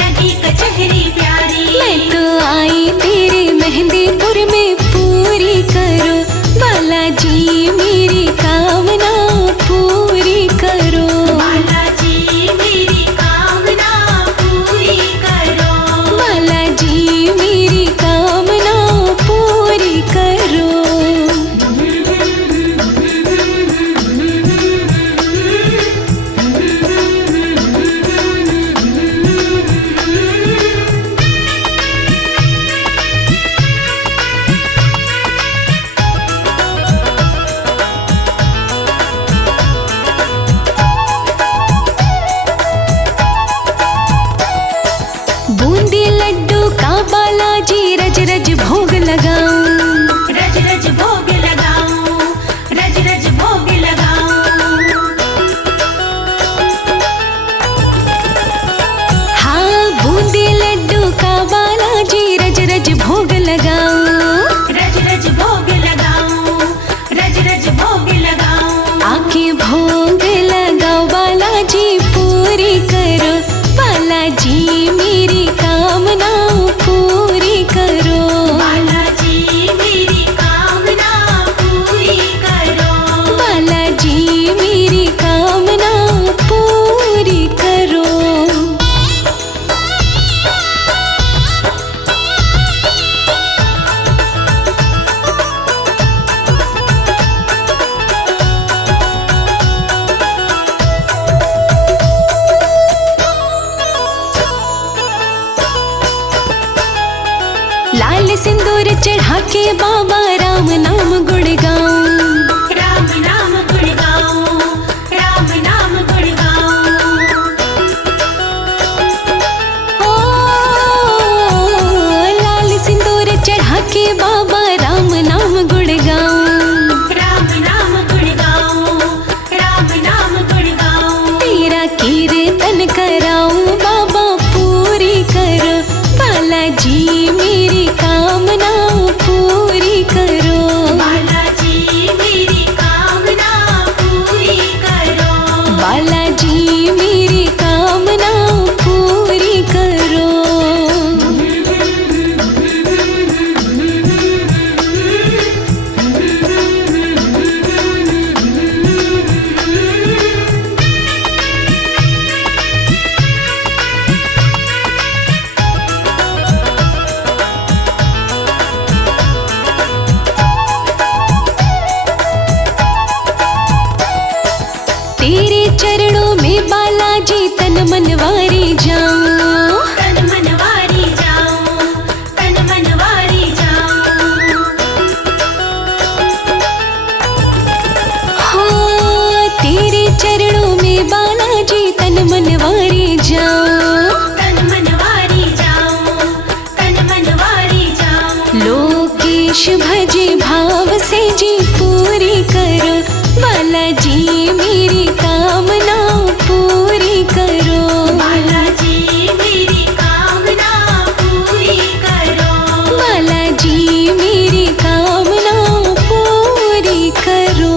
लगी कचहरी प्यारी। मैं तो आई तेरे मेहंदीपुर में पूरी करो। बालाजी मेरी कामना पूरी करो। बालाजी मेरी कामना पूरी करो। बालाजी मेरी कामना पूरी करो। बूंदी लड्डू का बालाजी रज रज भोग लगाऊं। रज रज भोग लगाऊं, रज रज भोग लगाऊं। हाँ बूंदी लड्डू का बालाजी रज रज भोग लगाऊं। रज रज भोग लगाऊं, रज रज भोग लगाऊं। आके भोग लगाओ बालाजी पूरी करो। बालाजी मेरी कामना पूरी करो। बालाजी मेरी कामना पूरी करो। बालाजी मेरी कामना पूरी करो। लाल सिंदूर चढ़ा के बाबा राम नाम गुण गाऊं। राम नाम गुण गाऊं, राम नाम गुण गाऊं। ओ लाल सिंदूर चढ़ा के बाबा राम नाम गुण गाऊं। राम नाम गुण गाऊं, राम नाम गुण गाऊं। तेरा कीर्तन कराऊं बाबा पूरी करो। बालाजी मेरी कामना पूरी करो। बालाजी मेरी कामना पूरी करो। बालाजी मेरी कामना पूरी करो। तेरे चरणों में बालाजी तन मनवारी जाऊं। तन मनवारी जाऊं, तन मनवारी जाऊं। हाँ तेरे चरणों में बालाजी तन मनवारी जाऊं। तन मनवारी जाऊं, तन मनवारी जाऊं। लोकेश भजे भाव से जी पूरी करो। बालाजी मेरी कामना पूरी करो। बालाजी मेरी कामना पूरी करो। बालाजी मेरी कामना पूरी करो।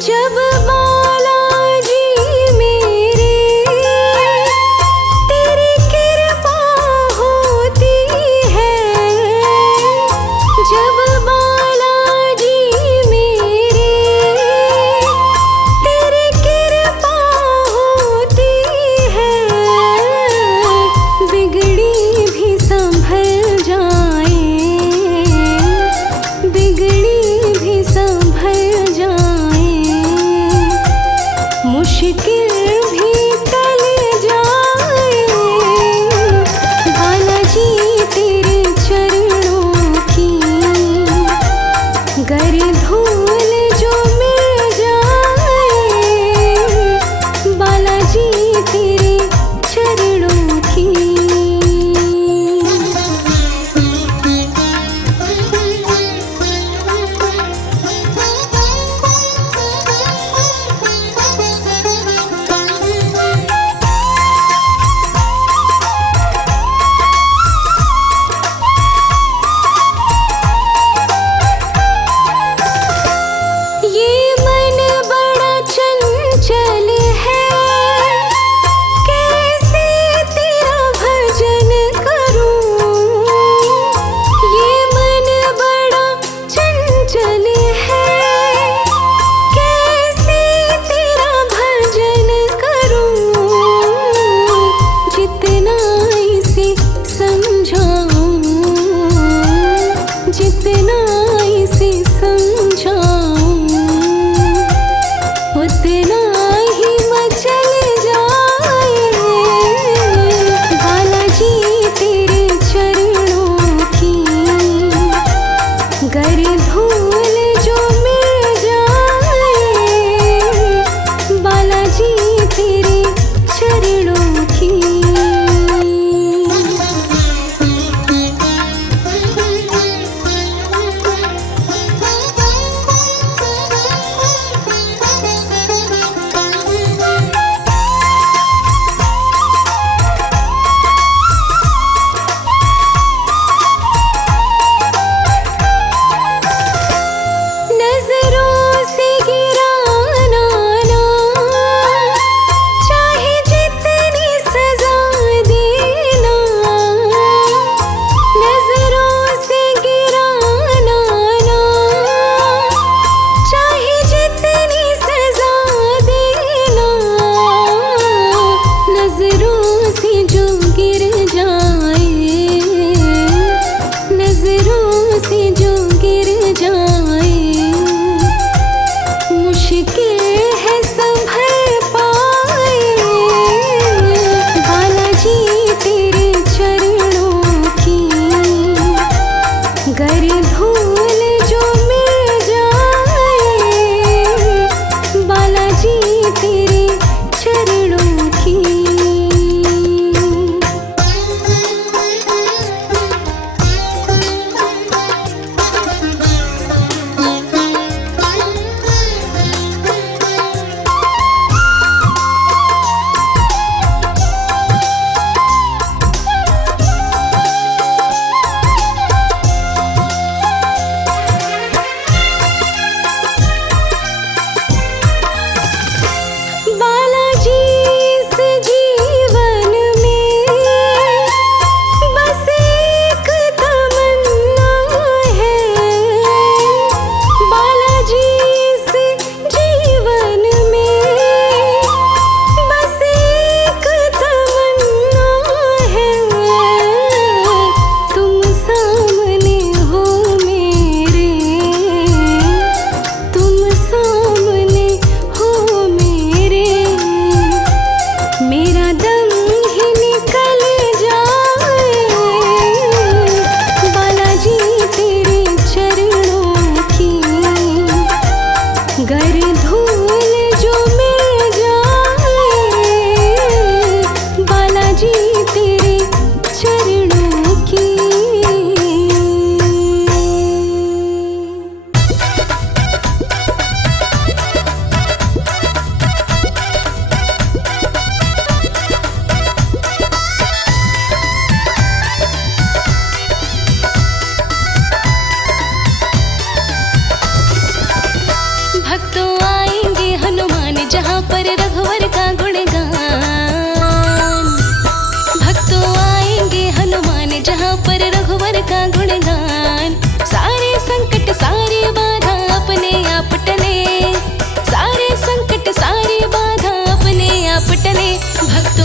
जब बालाजी मेरे तेरी कृपा होती है, जब बालाजी मेरे तेरी कृपा होती है, बिगड़ी भी संभल जाए, बिगड़ी भी संभल जाए, मुश्किल भी टल जाए। बालाजी तेरे चरणों की गर धूल जो मिल जाए, बालाजी तेरे चरणों की।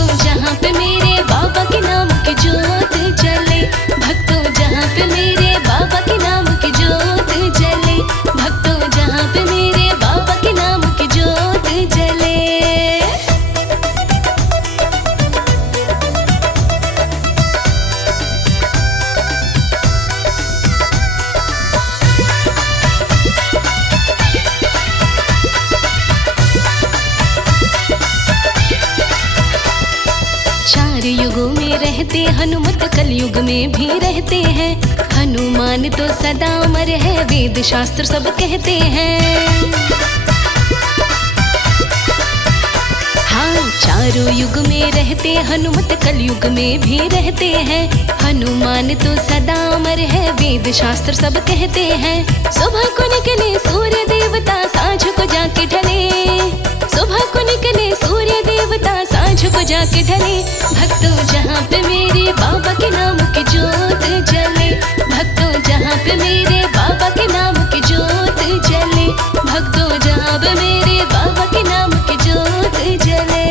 भक्तों जहाँ पे मेरे बाबा के नाम की जोत जले, भक्तों जहाँ पे मेरे बाबा के नाम की जोत जले, भक्तों जहाँ पे मेरे बाबा के नाम की जोत जले। चार युगों में रहते हनुमत, कलयुग में भी रहते हैं। हनुमान तो सदा अमर है, वेद शास्त्र सब कहते हैं। हाँ, चारों युग में रहते हनुमत, कलयुग में भी रहते हैं। हनुमान तो सदा अमर है, वेद शास्त्र सब कहते हैं। सुबह को निकले सूर्य देवता, सांझ को जाके ढले, सुबह को निकले सूर्य देवता, सांझ को जाके ढले। भक्तों जहाँ पे मेरे बाबा के नाम की जोत जले, भक्तों जहाँ पे मेरे बाबा के नाम की जोत जले, भक्तों जहाँ पे मेरे बाबा के नाम की जोत जले।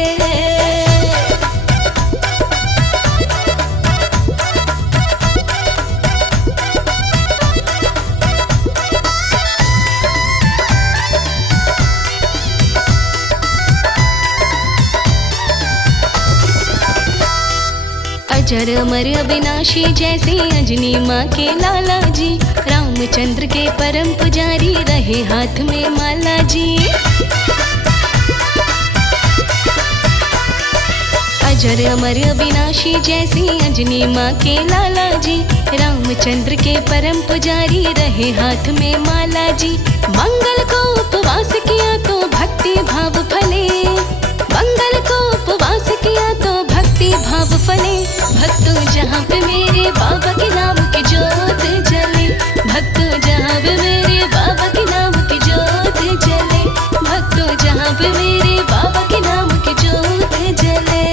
अजर अमर अविनाशी जैसे अंजनी माँ के लाला जी, रामचंद्र के परम पुजारी रहे हाथ में माला जी। अजर अमर अविनाशी जैसे अंजनी माँ के लाला जी, रामचंद्र के परम पुजारी रहे हाथ में माला जी। मंगल को उपवास किया तो भक्ति भाव फले, मंगल को उपवास किया तो भक्ति भाव फले। भक्तों जहाँ पे मेरे बाबा के नाम की जोत जले, भक्तों जहाँ पे मेरे बाबा के नाम की जोत जले, भक्तों जहाँ पे मेरे बाबा के नाम की जोत जले।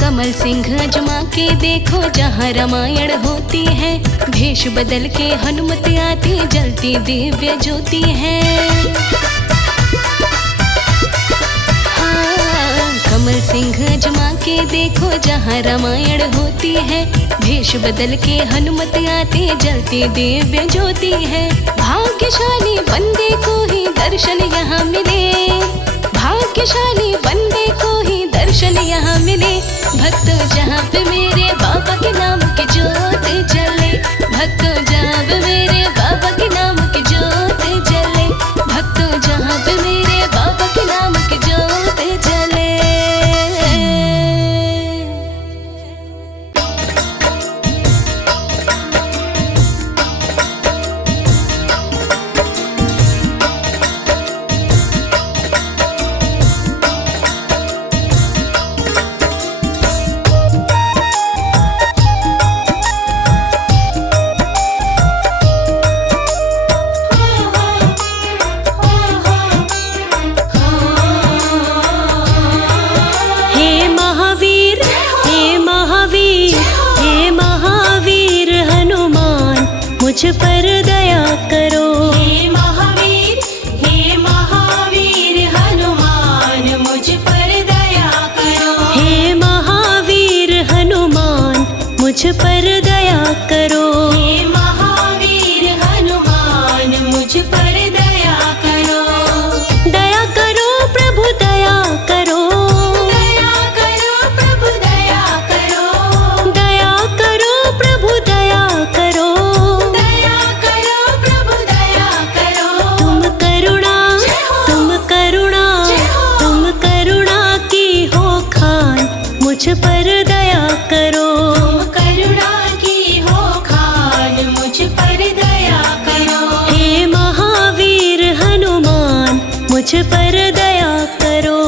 कमल सिंह अजमा के देखो जहाँ रामायण होती है, भेष बदल के हनुमत आती जलती दिव्य ज्योति है। हाँ, कमल सिंह अजमा के देखो जहाँ रामायण होती है, भेष बदल के हनुमत आती जलती दिव्य ज्योति है। भाग्यशाली बंदे को ही दर्शन यहाँ मिले, भाग्यशाली बंदे को ही दर्शन यहाँ मिले। भक्तों जहाँ पे मेरे बाबा के नाम की जोत जले, भक्तों जहाँ पे मेरे बाबा के नाम की जोत जले, भक्तों जहाँ पे मेरे बाबा के नाम की जोत जले। मुझ पर दया करो। हे महावीर हनुमान मुझ पर दया करो। हे महावीर हनुमान मुझ पर दया करो। हे महावीर हनुमान मुझ पर दया करो। दया करो प्रभु दया करो। दया करो प्रभु दया करो। दया करो प्रभु दया करो। दया करो प्रभु दया करो। तुम करुणा तुम करुणा की हो खान मुझ पर दया करो। तुम करुणा की हो खान मुझ पर दया करो। हे महावीर हनुमान मुझ पर दया करो।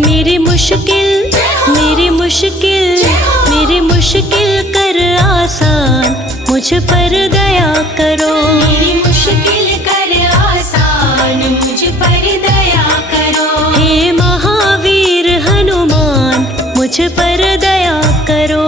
मेरी मुश्किल कर आसान, मुझ पर दया करो। मेरी मुश्किल कर आसान, मुझ पर दया करो। हे महावीर हनुमान, मुझ पर दया करो।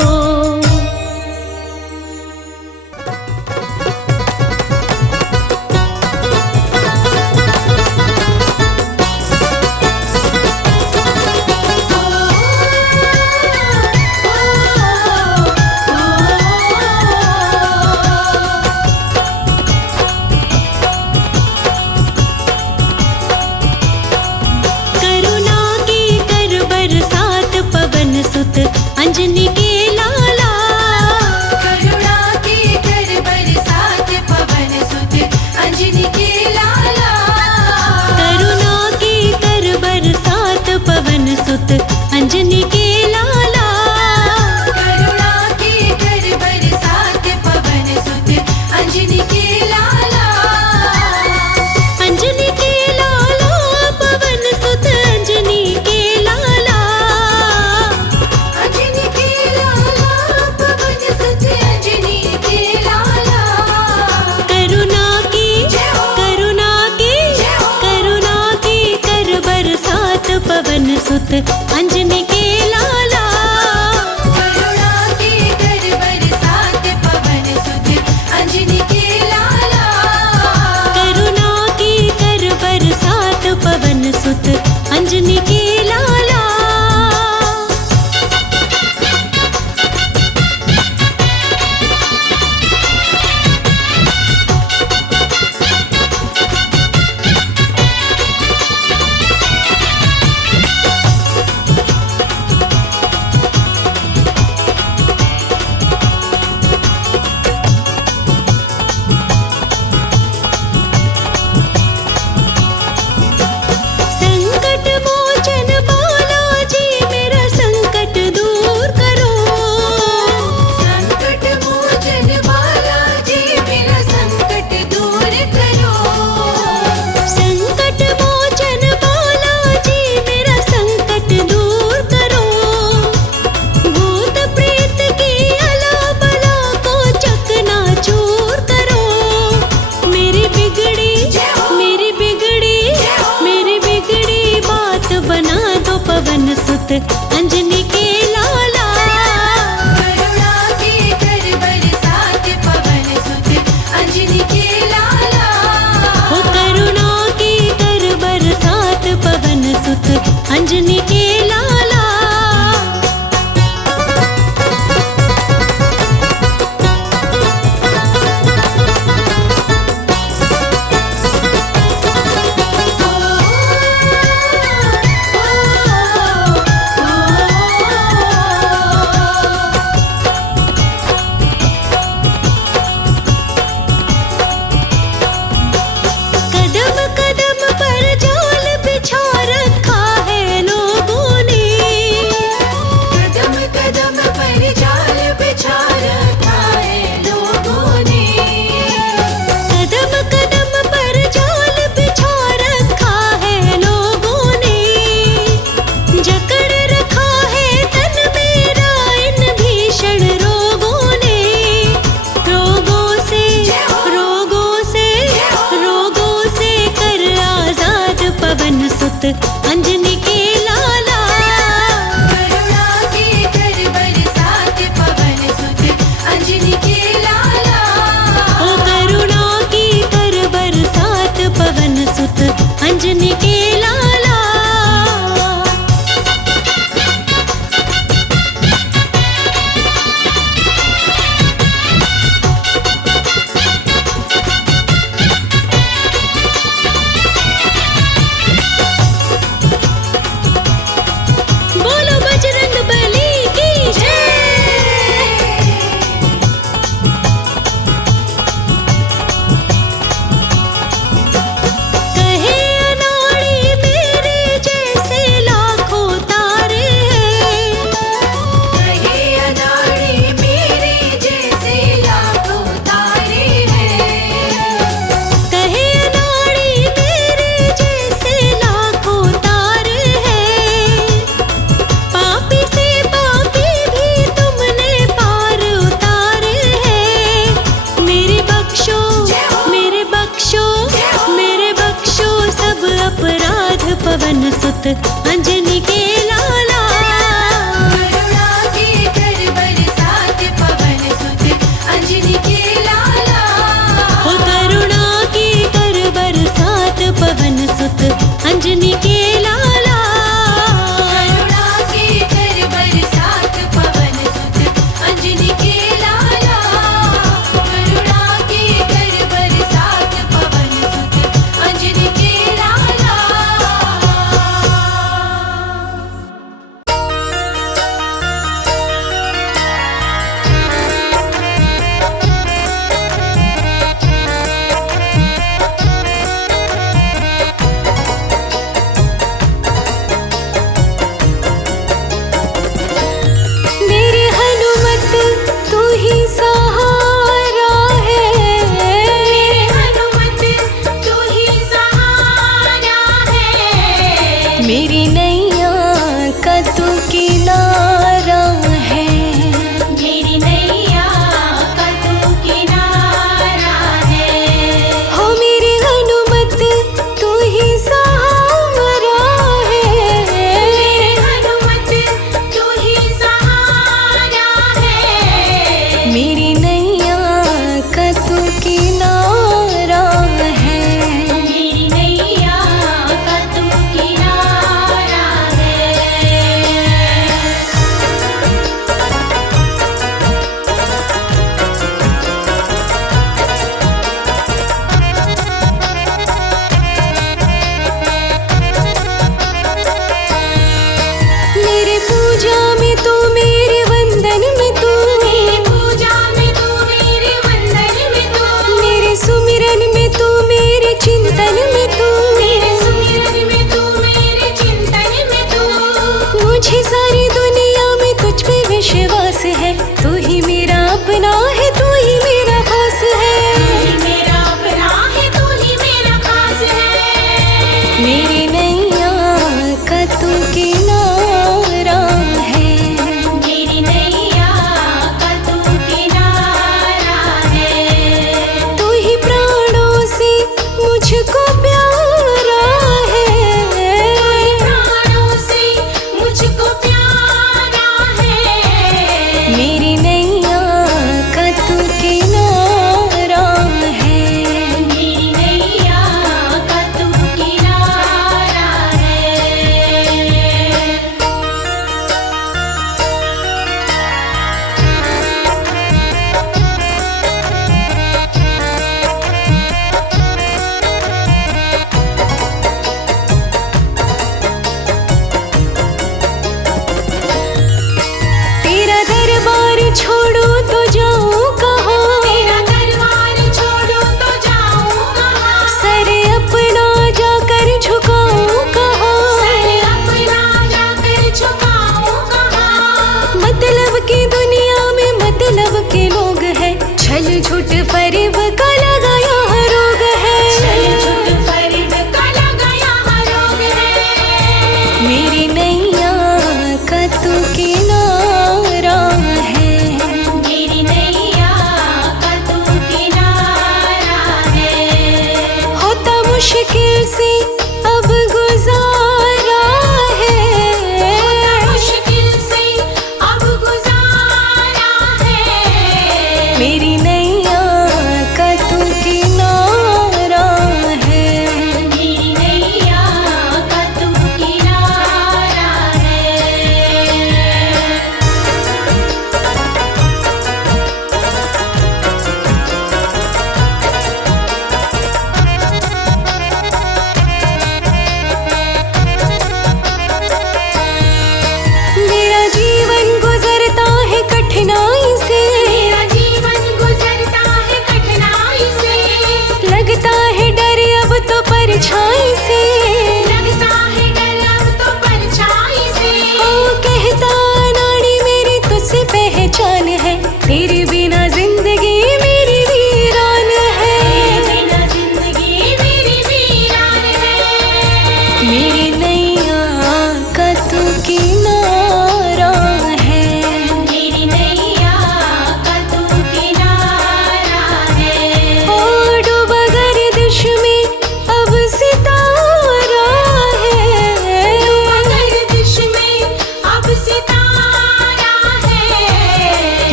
अंजनी के लाला, करुणा के कर बरसात पवन सुत अंजनी के लाला। करुणा के कर बरसात पवन सुत अंजनी के लाला। करुणा के कर बरसात पवन सुत अंजनी के लाला। अंजनी के लाला पवन सुत अंजनी के लाला। अंजनी के लाला पवन सुत अंजनी के लाला। करुणा की करुणा की करुणा की कर बरसात पवन सुत अंजनी के लाला। करुणा के कर बरसात पवन सुत अंजनी के लाला। करुणा की कर बरसात पवन सुत अंजनी के लाला। संकट मोचन बालाजी मेरा संकट दूर करो। संकट मोचन बालाजी मेरा संकट दूर करो। संकट मोचन बालाजी मेरा संकट दूर करो। भूत प्रेत की अला बला को चकनाचूर करो। मेरी बिगड़ी बात बना दो पवन सुत अंजनी के लाला। करुणा के कर बरसात पवन सुत अंजनी के लाला। हो करुणा की कर बरसात पवन सुत अंजनी के लाला। कदम कदम पर जाल बिछा रखा है लोगों मुझे सारी